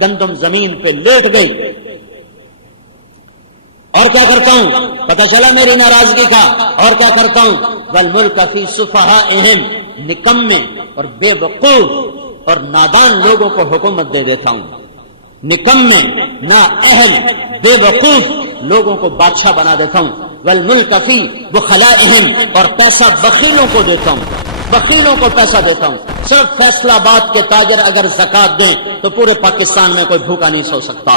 گندم زمین پہ لیٹ گئی۔ اور کیا کرتا ہوں؟ پتہ چلا میری ناراضگی کا، اور کیا کرتا ہوں؟ وَالْمُلْكَ فِي صُفَحَائِهِمْ، نکمے اور بے وقوف اور نادان لوگوں کو حکومت دے دیتا ہوں، نکمے نا اہل بے وقوف لوگوں کو بادشاہ بنا دیتا ہوں۔ وَالْمُلْكَ فِي بُخَلَائِهِمْ، اور پیسہ بخیلوں کو دیتا ہوں، بخیلوں کو پیسہ دیتا ہوں۔ صرف فیصلہ آباد کے تاجر اگر زکات دیں تو پورے پاکستان میں کوئی بھوکا نہیں سو سکتا۔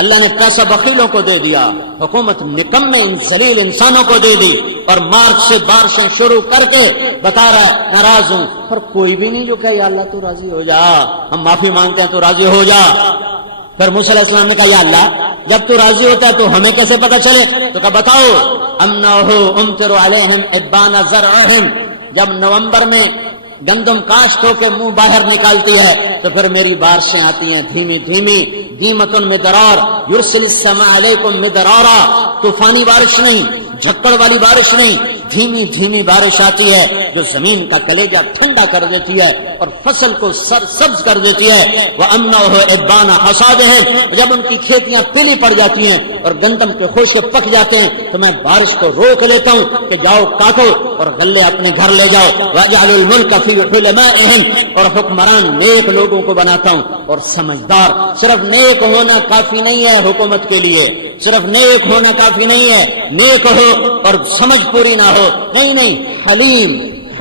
اللہ نے پیسہ بخیلوں کو دے دیا، حکومت نکمے ان ذلیل انسانوں کو دے دی، اور مارچ سے بارشیں شروع کر کے بتا رہا ناراض ہوں، پر کوئی بھی نہیں جو کہ یا اللہ تو راضی ہو جا، ہم معافی مانگتے ہیں تو راضی ہو جا۔ پھر موسیٰ علیہ السلام نے کہا یا اللہ جب تو راضی ہوتا ہے تو ہمیں کیسے پتا چلے؟ تو کہا بتاؤ أَنَّهُ أُمْطِرُ عَلَيْهِمْ إِبَّانَ زَرْعِهِمْ، جب نومبر میں گندم کاشت ہو کے منہ باہر نکالتی ہے تو پھر میری بارشیں آتی ہیں دھیمی دھیمی، دیمتن مدرار، یرسل السماء علیکم مدرارا، طوفانی بارش نہیں، جھکڑ والی بارش نہیں، دھیمی دھیمی بارش آتی ہے جو زمین کا کلیجہ ٹھنڈا کر دیتی ہے اور فصل کو سرسبز کر دیتی ہے۔ وَأَنَّهُ إِبَّانَ حَصَادِهِمْ، جب ان کی کھیتیاں پیلی پڑ جاتی ہیں اور گندم کے خوشے پک جاتے ہیں تو میں بارش کو روک لیتا ہوں کہ جاؤ کاٹو اور غلے اپنے گھر لے جاؤ۔ وَأَجْعَلُ الْمُلْكَ فِي حُلَمَائِهِمْ، اور حکمران نیک لوگوں کو بناتا ہوں اور سمجھدار۔ صرف نیک ہونا کافی نہیں ہے حکومت کے لیے، صرف نیک ہونا کافی نہیں ہے، نیک ہو اور سمجھ پوری نہ ہو، نہیں نہیں، حلیم،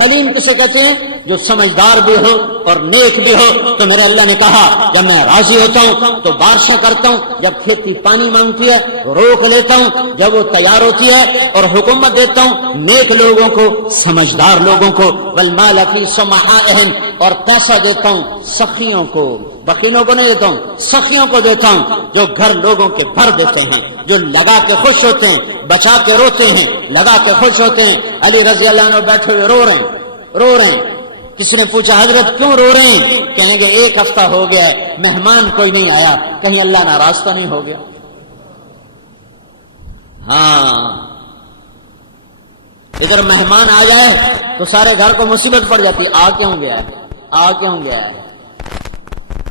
حلیم کسے کہتے ہیں؟ جو سمجھدار بھی ہو اور نیک بھی ہو۔ تو میرے اللہ نے کہا جب میں راضی ہوتا ہوں تو بارشیں کرتا ہوں، جب کھیتی پانی مانگتی ہے روک لیتا ہوں، جب وہ تیار ہوتی ہے اور حکومت دیتا ہوں نیک لوگوں کو، سمجھدار لوگوں کو۔ والمال فی صمحائہم، اور پیسہ دیتا ہوں سخیوں کو، بخیلوں کو نہیں دیتا ہوں، سخیوں کو دیتا ہوں جو گھر لوگوں کے بھر دیتے ہیں، جو لگا کے خوش ہوتے ہیں، بچا کے روتے ہیں، لگا کے خوش ہوتے ہیں۔ علی رضی اللہ عنہ بیٹھے ہوئے رو رہے ہیں، رو رہے ہیں۔ کسی نے پوچھا حضرت کیوں رو رہے ہیں؟ کہیں گے ایک ہفتہ ہو گیا ہے مہمان کوئی نہیں آیا، کہیں اللہ ناراض تو نہیں ہو گیا؟ ہاں ادھر مہمان آ جائے تو سارے گھر کو مصیبت پڑ جاتی، آ کیوں گیا ہے، آ کیوں گیا ہے۔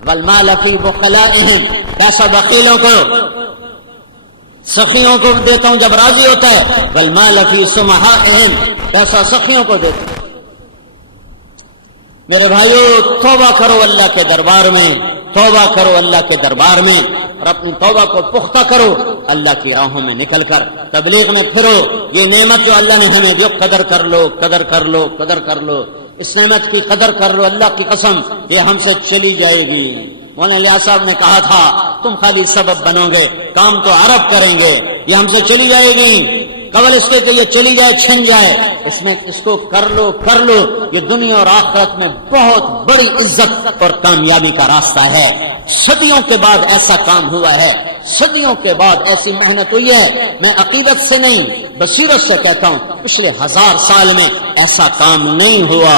والمال فی بخلائہم، کیسا بخیلوں کو، سخیوں کو دیتا ہوں جب راضی ہوتا ہے۔ والمال فی سمحائہم، کیسا سخیوں کو دیتا ہوں۔ میرے بھائیو توبہ کرو اللہ کے دربار میں، توبہ کرو اللہ کے دربار میں، اور اپنی توبہ کو پختہ کرو اللہ کی راہوں میں نکل کر، تبلیغ میں پھرو۔ یہ نعمت جو اللہ نے ہمیں دی قدر کر لو، قدر کر لو، قدر کر لو، اس نعمت کی قدر کر لو۔ اللہ کی قسم یہ ہم سے چلی جائے گی۔ مولانا الیاس صاحب نے کہا تھا تم خالی سبب بنو گے، کام تو عرب کریں گے، یہ ہم سے چلی جائے گی۔ قبل اس کے کہ یہ چلی جائے، چھن جائے، اس میں اس کو کر لو، کر لو۔ یہ دنیا اور آخرت میں بہت بڑی عزت اور کامیابی کا راستہ ہے۔ صدیوں کے بعد ایسا کام ہوا ہے، صدیوں کے بعد ایسی محنت ہوئی ہے۔ میں عقیدت سے نہیں بصیرت سے کہتا ہوں، پچھلے 1000 سال میں ایسا کام نہیں ہوا،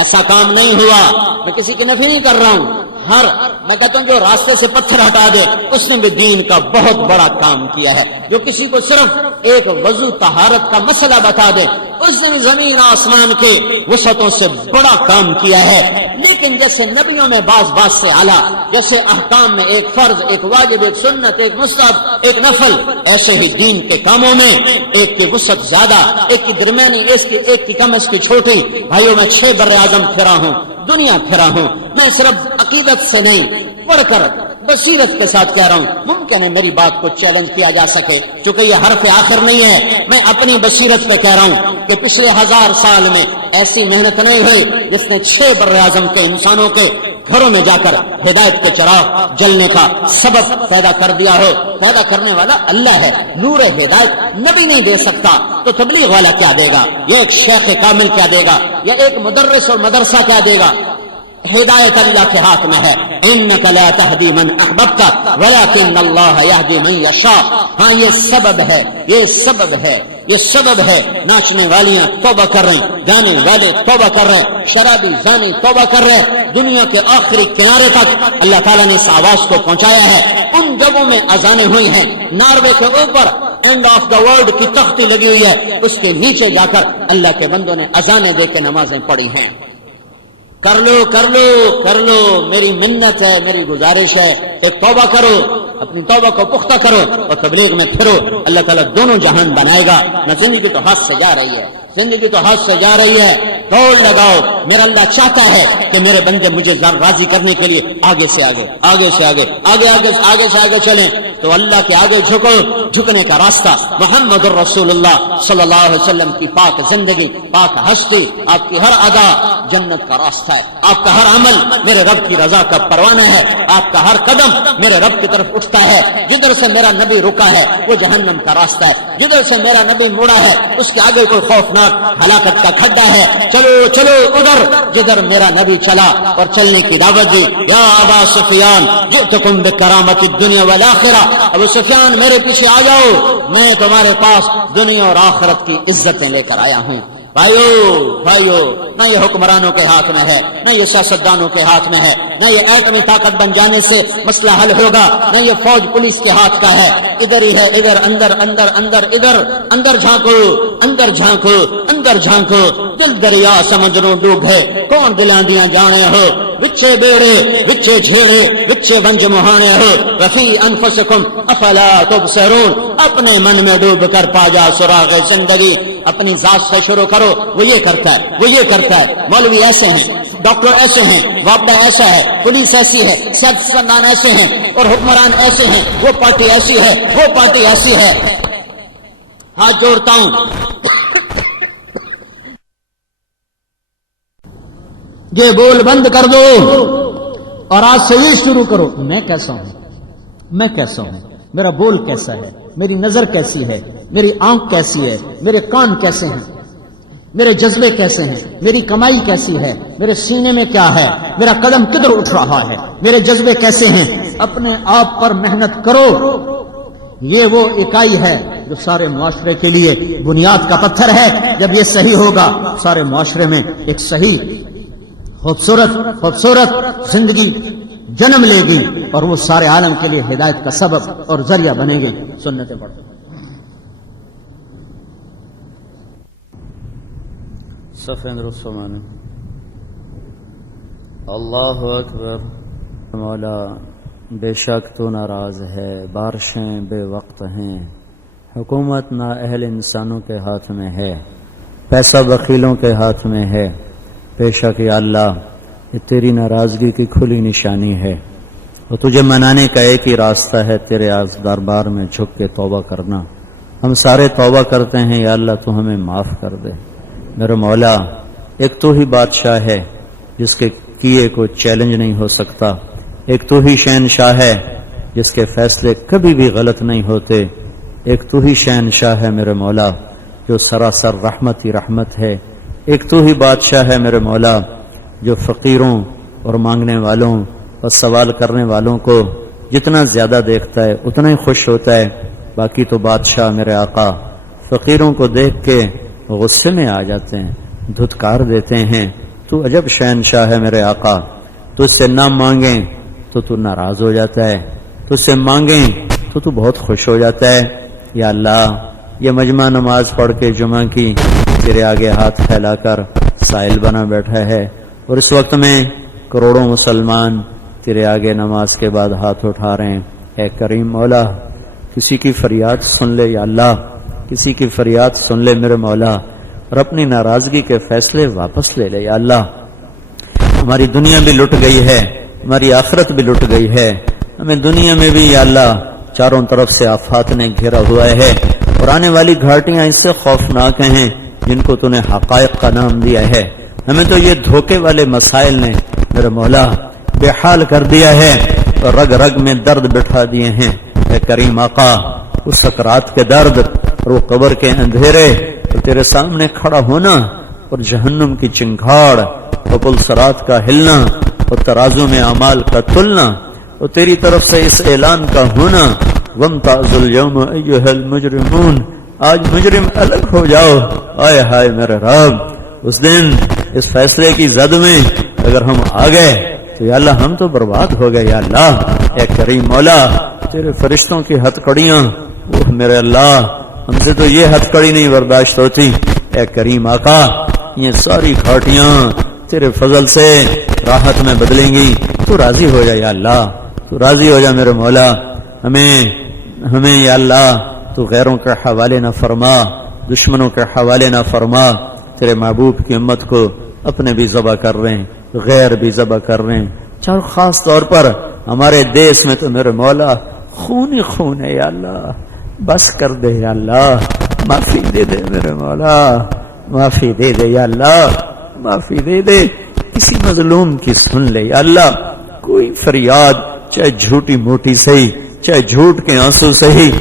ایسا کام نہیں ہوا۔ میں کسی کی نفی نہیں کر رہا ہوں، میں کہتا ہوں جو راستے سے پتھر ہٹا دے اس نے بھی دین کا بہت بڑا کام کیا ہے۔ جو کسی کو صرف ایک وضو طہارت کا مسئلہ بتا دے اس نے زمین آسمان کے وسعتوں سے بڑا کام کیا ہے۔ لیکن جیسے نبیوں میں بعض سے اعلیٰ، جیسے احکام میں ایک فرض، ایک واجب، ایک سنت، ایک مستحب، ایک نفل، ایسے ہی دین کے کاموں میں ایک کی وسعت زیادہ، ایک کی درمیانی، ایک کی کم، اس کی چھوٹی۔ بھائیوں میں 6 بر اعظم پھرا ہوں، دنیا پھرا ہوں، میں صرف عقیدت سے نہیں پڑھ کر بصیرت کے ساتھ کہہ رہا ہوں۔ ممکن ہے میری بات کو چیلنج کیا جا سکے، چونکہ یہ حرف آخر نہیں ہے، میں اپنی بصیرت پہ کہہ رہا ہوں کہ پچھلے 1000 سال میں ایسی محنت نہیں ہوئی جس نے 6 بر اعظم کے انسانوں کے گھروں میں جا کر ہدایت کے چراغ جلنے کا سبب پیدا کر دیا ہو۔ پیدا کرنے والا اللہ ہے، نور ہدایت نبی نہیں دے سکتا تو تبلیغ والا کیا دے گا، یہ ایک شیخ کامل کیا دے گا، یا ایک مدرس اور مدرسہ کیا دے گا۔ ہدایت اللہ کے ہاتھ میں ہے، انک لا تہدی من احببت ولکن اللہ یہدی من یشاء۔ ہاں یہ سبب ہے، یہ سبب ہے، یہ سبب ہے۔ ناچنے والیاں توبہ کر رہے ہیں، گانے والے توبہ کر رہے ہیں، شرابی زانی توبہ کر رہے ہیں، دنیا کے آخری کنارے تک اللہ تعالیٰ نے اس آواز کو پہنچایا ہے۔ ان جگہوں میں اذانیں ہوئی ہیں، ناروے کے اوپر اینڈ آف دا ورلڈ کی تختی لگی ہوئی ہے، اس کے نیچے جا کر اللہ کے بندوں نے اذانیں دے کے نمازیں پڑھی ہیں۔ کر لو، کر لو، کر لو، میری منت ہے، میری گزارش ہے، ایک توبہ کرو، اپنی توبہ کو پختہ کرو اور تبلیغ میں پھرو۔ اللہ تعالیٰ دونوں جہان بنائے گا۔ نہ زندگی تو ہاتھ سے جا رہی ہے، زندگی تو ہاتھ سے جا رہی ہے، دوڑ لگاؤ۔ میرا اللہ چاہتا ہے کہ میرے بندے مجھے راضی کرنے کے لیے آگے سے آگے، آگے سے آگے، آگے آگے آگے سے آگے چلیں، تو اللہ کے آگے جھکو۔ جھکنے کا راستہ محمد الرسول اللہ صلی اللہ علیہ وسلم کی پاک زندگی، پاک ہستی، آپ کی ہر ادا جنت کا راستہ ہے، آپ کا ہر عمل میرے رب کی رضا کا پروانہ ہے، آپ کا ہر قدم میرے رب کی طرف اٹھتا ہے۔ جدھر سے میرا نبی رکا ہے وہ جہنم کا راستہ ہے، جدھر سے میرا نبی مڑا ہے اس کے آگے کوئی خوفناک ہلاکت کا کھڈا ہے۔ چلو چلو ادھر جدھر میرا نبی چلا اور چلنے کی دعوت دی۔ یا ابا سفیان جئتکم بکرامت الدنیا والآخرہ، ابو سفیان میرے پیچھے آ جاؤ، میں تمہارے پاس دنیا اور آخرت کی عزتیں لے کر آیا ہوں۔ بھائیو، نہ یہ حکمرانوں کے ہاتھ میں ہے، نہ یہ سیاستدانوں کے ہاتھ میں ہے، نہ یہ ایٹمی طاقت بن جانے سے مسئلہ حل ہوگا، نہ یہ فوج پولیس کے ہاتھ کا ہے۔ ادھر ہی ہے، ادھر، اندر اندر اندر، ادھر اندر جھانکو، اندر جھانکو، اندر جھانکو۔ دل دریا سمجھنو ڈوب ہے، کون دلاندیاں جانے ہو، وچے بیڑے، وچے جھیڑے، وچے ونج مہانے ہو، رفیع انفسکم افلا تبصرون۔ اپنے من میں ڈوب کر پا جا سراغ زندگی، اپنی ذات سے شروع کرو۔ وہ یہ کرتا ہے، وہ یہ کرتا ہے۔ مولوی ایسے ہیں، ڈاکٹر ایسے ہیں، وابڈا ایسا ہے، پولیس ایسی ہے، سیاستدان ایسے ہیں، اور حکمران ایسے ہیں، وہ پارٹی ایسی ہے، وہ پارٹی ایسی ہے۔ ہاتھ جوڑتا ہوں، یہ بول بند کر دو اور آج سے یہ شروع کرو، میں کیسا ہوں، میں کیسا ہوں، میرا بول کیسا ہے، میری نظر کیسی ہے، میری آنکھ کیسی ہے، میرے کان کیسے ہیں، میرے جذبے کیسے ہیں، میری کمائی کیسی ہے، میرے سینے میں کیا ہے، میرا قدم کدھر اٹھ رہا ہے، میرے جذبے کیسے ہیں۔ اپنے آپ پر محنت کرو۔ یہ وہ اکائی ہے جو سارے معاشرے کے لیے بنیاد کا پتھر ہے۔ جب یہ صحیح ہوگا سارے معاشرے میں ایک صحیح خوبصورت زندگی جنم لے گی اور وہ سارے عالم کے لیے ہدایت کا سبب اور ذریعہ بنے گی۔ سنتیں پڑھو۔ صفین رسومانی اللہ اکبر۔ مولا بے شک تو ناراض ہے، بارشیں بے وقت ہیں، حکومت نااہل انسانوں کے ہاتھ میں ہے، پیسہ بخیلوں کے ہاتھ میں ہے۔ بے شک یا اللہ یہ تیری ناراضگی کی کھلی نشانی ہے، اور تجھے منانے کا ایک ہی راستہ ہے، تیرے دربار میں جھک کے توبہ کرنا۔ ہم سارے توبہ کرتے ہیں، یا اللہ تو ہمیں معاف کر دے۔ میرے مولا ایک تو ہی بادشاہ ہے جس کے کیے کو چیلنج نہیں ہو سکتا، ایک تو ہی شہنشاہ ہے جس کے فیصلے کبھی بھی غلط نہیں ہوتے، ایک تو ہی شہنشاہ ہے میرے مولا جو سراسر رحمت ہی رحمت ہے، ایک تو ہی بادشاہ ہے میرے مولا جو فقیروں اور مانگنے والوں اور سوال کرنے والوں کو جتنا زیادہ دیکھتا ہے اتنا ہی خوش ہوتا ہے۔ باقی تو بادشاہ میرے آقا فقیروں کو دیکھ کے غصے میں آ جاتے ہیں، دھتکار دیتے ہیں۔ تو عجب شہنشاہ ہے میرے آقا، تو اس سے نہ مانگیں تو ناراض ہو جاتا ہے، تو اس سے مانگیں تو بہت خوش ہو جاتا ہے۔ یا اللہ یہ مجمع نماز پڑھ کے جمعہ کی تیرے آگے ہاتھ پھیلا کر سائل بنا بیٹھا ہے، اور اس وقت میں کروڑوں مسلمان تیرے آگے نماز کے بعد ہاتھ اٹھا رہے ہیں۔ اے کریم مولا کسی کی فریاد سن لے یا اللہ، کسی کی فریاد سن لے میرے مولا، اور اپنی ناراضگی کے فیصلے واپس لے لے یا اللہ۔ ہماری دنیا بھی لٹ گئی ہے، ہماری آخرت بھی لٹ گئی ہے، ہمیں دنیا میں بھی یا اللہ چاروں طرف سے آفات نے گھیرا ہوا ہے، اور آنے والی گھاٹیاں اس سے خوفناک ہیں جن کو تو نے حقائق کا نام دیا ہے۔ ہمیں تو یہ دھوکے والے مسائل نے میرے مولا بے حال کر دیا ہے، اور رگ رگ میں درد بٹھا دیے ہیں۔ اے کریم آقا اس سکرات کے درد اور وہ قبر کے اندھیرے اور تیرے سامنے کھڑا ہونا، اور جہنم کی چنگھاڑ اور پلسرات کا ہلنا، اور ترازو میں اعمال کا تلنا، اور تیری طرف سے اس اعلان کا ہونا وَامْتَازُوا الْيَوْمَ أَيُّهَا الْمُجْرِمُونَ، آج مجرم الگ ہو جاؤ۔ آئے ہائے میرے رب، اس دن اس فیصلے کی زد میں اگر ہم آ گئے تو یا اللہ ہم تو برباد ہو گئے یا اللہ۔ اے کریم مولا تیرے فرشتوں کی ہتھ کڑیاں، اوہ میرے اللہ ہم سے تو یہ ہتھ کڑی نہیں برداشت ہوتی۔ اے کریم آقا یہ ساری گھاٹیاں تیرے فضل سے راحت میں بدلیں گی، تو راضی ہو جا یا اللہ، تو راضی ہو جا میرے مولا۔ ہمیں یا اللہ تو غیروں کے حوالے نہ فرما، دشمنوں کے حوالے نہ فرما۔ تیرے محبوب کی امت کو اپنے بھی ذبح کر رہے ہیں، غیر بھی ذبح کر رہے ہیں، چاہے خاص طور پر ہمارے دیس میں تو میرے مولا خون ہی خون ہے یا اللہ۔ بس کر دے یا اللہ، معافی دے دے میرے مولا، معافی دے دے یا اللہ، معافی دے دے۔ کسی مظلوم کی سن لے یا اللہ، کوئی فریاد چاہے جھوٹی موٹی صحیح، چاہے جھوٹ کے آنسو صحیح،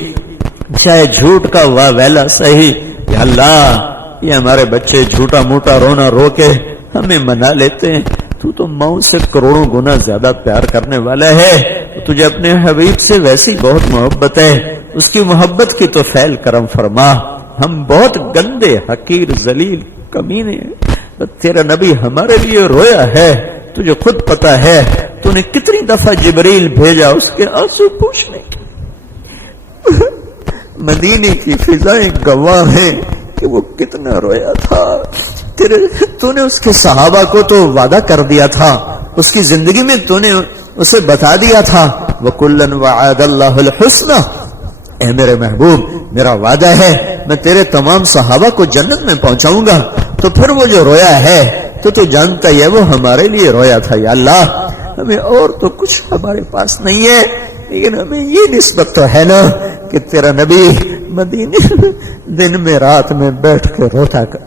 چاہے جھوٹ کا واویلا صحیح یا اللہ۔ یہ ہمارے بچے جھوٹا موٹا رونا رو کے ہمیں منا لیتے ہیں، تو ماؤں سے کروڑوں گنا زیادہ پیار کرنے والا ہے، تجھے اپنے حبیب سے ویسی بہت محبت ہے، اس کی محبت کی تو فعل کرم فرما۔ ہم بہت گندے حقیر ذلیل کمینے ہیں، تیرا نبی ہمارے لیے رویا ہے، تجھے خود پتا ہے تو نے کتنی دفعہ جبریل بھیجا اس کے آنسو پوچھنے کے۔ مدینے کی فضائیں گواہ ہیں کہ وہ کتنا رویا تھا۔ تو نے اس کے صحابہ کو تو وعدہ کر دیا تھا، اس کی زندگی میں تو نے اسے بتا دیا تھا وَكُلًّا وَعَدَ اللَّهُ الْحُسْنَى، اے میرے محبوب میرا وعدہ ہے میں تیرے تمام صحابہ کو جنت میں پہنچاؤں گا۔ تو پھر وہ جو رویا ہے تو جانتا ہے وہ ہمارے لیے رویا تھا یا اللہ۔ ہمیں اور تو کچھ ہمارے پاس نہیں ہے، لیکن ہمیں یہ نسبت تو ہے نا کہ تیرا نبی مدینے دن میں رات میں بیٹھ کے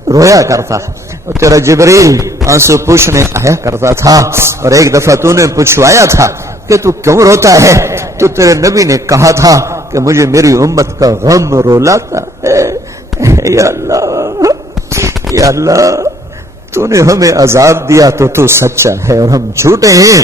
رویا کرتا، اور تیرا جبریل آنسو پوچھنے آیا کرتا تھا، اور ایک دفعہ تو نے پوچھوایا تھا کہ تو کیوں روتا ہے، تو تیرے نبی نے کہا تھا کہ مجھے میری امت کا غم رولاتا ہے۔ یا اللہ یا اللہ تو نے ہمیں عذاب دیا تو سچا ہے اور ہم جھوٹے ہیں،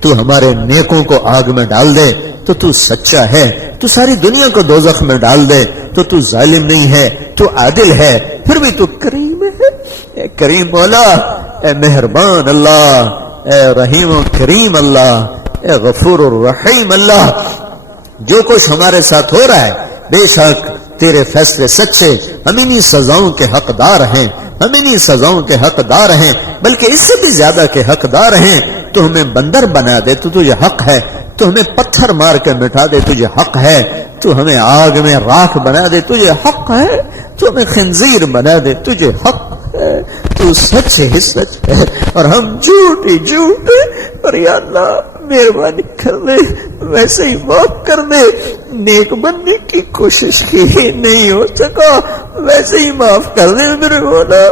تو ہمارے نیکوں کو آگ میں ڈال دے تو سچا ہے، تو ساری دنیا کو دوزخ میں ڈال دے تو ظالم نہیں ہے، تو عادل ہے، پھر بھی تو کریم ہے۔ اے کریم مولا، اے مہربان اللہ، اے رحیم و کریم اللہ، اے غفور الرحیم اللہ، جو کچھ ہمارے ساتھ ہو رہا ہے بے شک تیرے فیصلے سچے، ہم انہی سزاؤں کے حقدار ہیں، ہم انہی سزاؤں کے حقدار ہیں، بلکہ اس سے بھی زیادہ کے حقدار ہیں۔ تو ہمیں بندر بنا دے تو تجھے حق ہے، تو ہمیں پتھر مار کے مٹا دے تجھے حق ہے، تو ہمیں آگ میں راکھ بنا دے تجھے حق ہے، تو ہمیں خنزیر بنا دے تجھے حق ہے، تو سچ ہی سچ ہے اور ہم جھوٹ ہی جھوٹ ہے۔ اور یا اللہ مہربانی کر دے، ویسے ہی معاف کر دے، نیک بننے کی کوشش کی نہیں ہو سکا، ویسے ہی معاف کر دے میرے مولا۔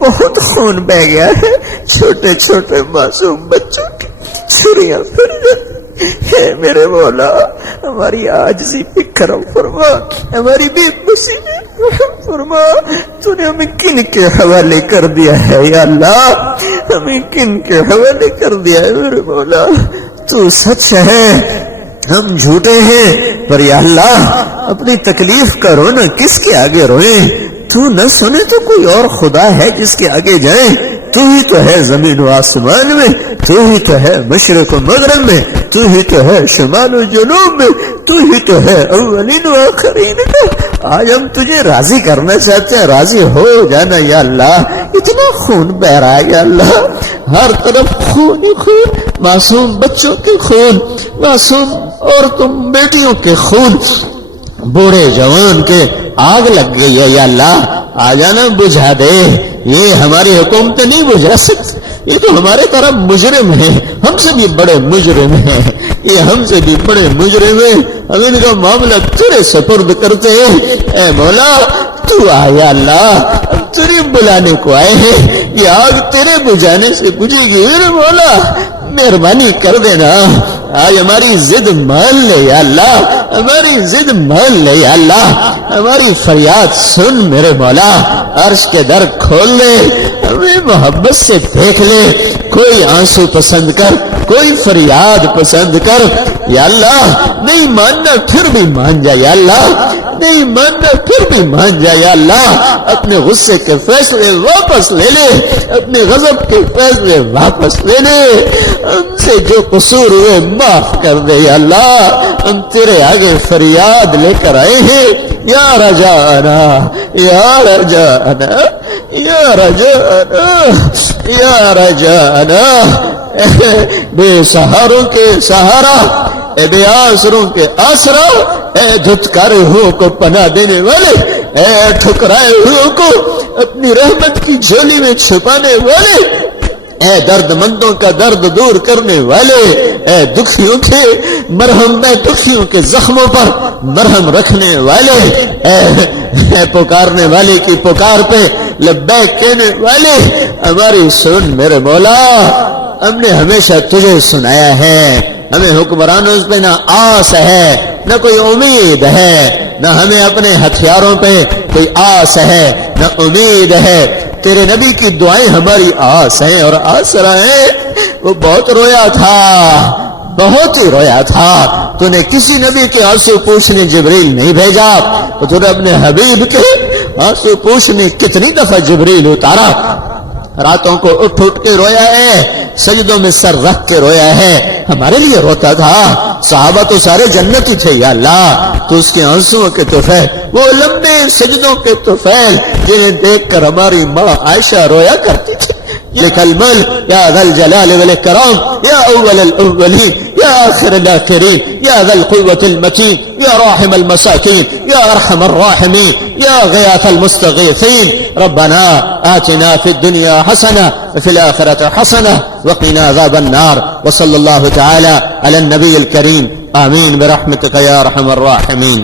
بہت خون بہ گیا ہے، چھوٹے چھوٹے معصوم بچوں کی چھریاں پھر جاتی ہے میرے مولا۔ ہماری عاجزی پہ کرم فرما، ہماری بے بسی پہ رحم فرما۔ تو نے ہمیں کن کے حوالے کر دیا ہے یا اللہ، ہمیں کن کے حوالے کر دیا ہے میرے مولا۔ تو سچ ہے، ہم جھوٹے ہیں، پر یا اللہ اپنی تکلیف کا رونا کس کے آگے روئیں؟ تو نہ سنے تو کوئی اور خدا ہے جس کے آگے جائیں؟ تو ہی تو ہے زمین و آسمان میں، تو ہی تو ہے مشرق و مغرب میں، تو ہی تو ہے شمال و جنوب میں، تو ہی تو ہے اولین و آخرین کا۔ آج ہم تجھے راضی کرنا چاہتے ہیں، راضی ہو جانا یا اللہ۔ اتنا خون بہ رہا ہے یا اللہ، ہر طرف خون ہی خون، معصوم بچوں کے خون، معصوم عورتوں بیٹیوں کے خون، بوڑھے جوان کے آگ لگ گئی ہے یا اللہ۔ آ جانا بجھا دے، یہ ہماری حکومت نہیں بجھا سکتی، یہ تو ہمارے طرف مجرم ہیں، ہم سے بھی بڑے مجرم ہیں، یہ ہم سے بھی بڑے مجرم ہیں۔ ہم ان کا معاملہ تیرے سپرد کرتے ہیں اے مولا۔ تو آیا اللہ، ہم تیرے بلانے کو آئے ہیں، یہ آگ تیرے بجھانے سے بجھے گی میرے مولا، مہربانی کر دینا۔ آج ہماری ضد مان لے یا اللہ، ہماری ضد مان لے یا اللہ، ہماری فریاد سن میرے مولا، عرش کے در کھول لے، ہمیں محبت سے دیکھ لے، کوئی آنسو پسند کر، کوئی فریاد پسند کر یا اللہ۔ نہیں ماننا پھر بھی مان جا یا اللہ، نہیں ماننا پھر بھی مان جا یا اللہ۔ اپنے غصے کے فیصلے واپس لے لے، اپنے غضب کے فیصلے واپس لے لے، ہم سے جو قصور ہوئے معاف کر دے یا اللہ۔ ہم تیرے آگے فریاد لے کر آئے ہیں یا رجانا، یا رجانا، یا رجانا، یا رجانا۔ بے سہاروں کے سہارا، اے بے آسروں کے آسرا، اے دھتکارے ہوئے کو پناہ دینے والے، اے ٹھکرائے ہوئے کو اپنی رحمت کی جھولی میں چھپانے والے، اے درد مندوں کا درد دور کرنے والے، اے دکھیوں کے مرہم، میں دکھیوں کے زخموں پر مرہم رکھنے والے، اے پکارنے والے کی پکار پہ لبیک کہنے والے، ہماری سن میرے مولا۔ ہم نے ہمیشہ تجھے سنایا ہے، ہمیں حکمرانوں پہ نہ آس ہے، نہ کوئی امید ہے، نہ ہمیں اپنے ہتھیاروں پہ کوئی آس ہے، نہ امید ہے۔ تیرے نبی کی دعائیں ہماری آس ہیں اور آسرا ہیں۔ وہ بہت رویا تھا، بہت ہی رویا تھا، تو نے کسی نبی کے آنسو پوچھنے جبریل نہیں بھیجا، تو نے اپنے حبیب کے آنسو پوچھنے کتنی دفعہ جبریل اتارا۔ راتوں کو اٹھ اٹھ کے رویا ہے، سجدوں میں سر رکھ کے رویا ہے، ہمارے لیے روتا تھا۔ صحابہ تو سارے جنتی تھے یا اللہ، تو اس کے آنسوؤں کے طفیل، وہ لمبے سجدوں کے طفیل جنہیں دیکھ کر ہماری ماں عائشہ رویا کرتی تھی۔ لک الملک یا ذا الجلال والاکرام، یا اول الاولین، یا آخر الاخرین، یا ذا القوة المتین، یا راحم المساکین، یا ارحم الراحمین، یا غیاث المستغیثین۔ ربنا آتنا فی الدنیا حسنہ وفی الآخرة حسنہ وقنا عذاب النار۔ وصلی اللہ تعالی علی النبی الکریم، آمین برحمتک یا ارحم الراحمین۔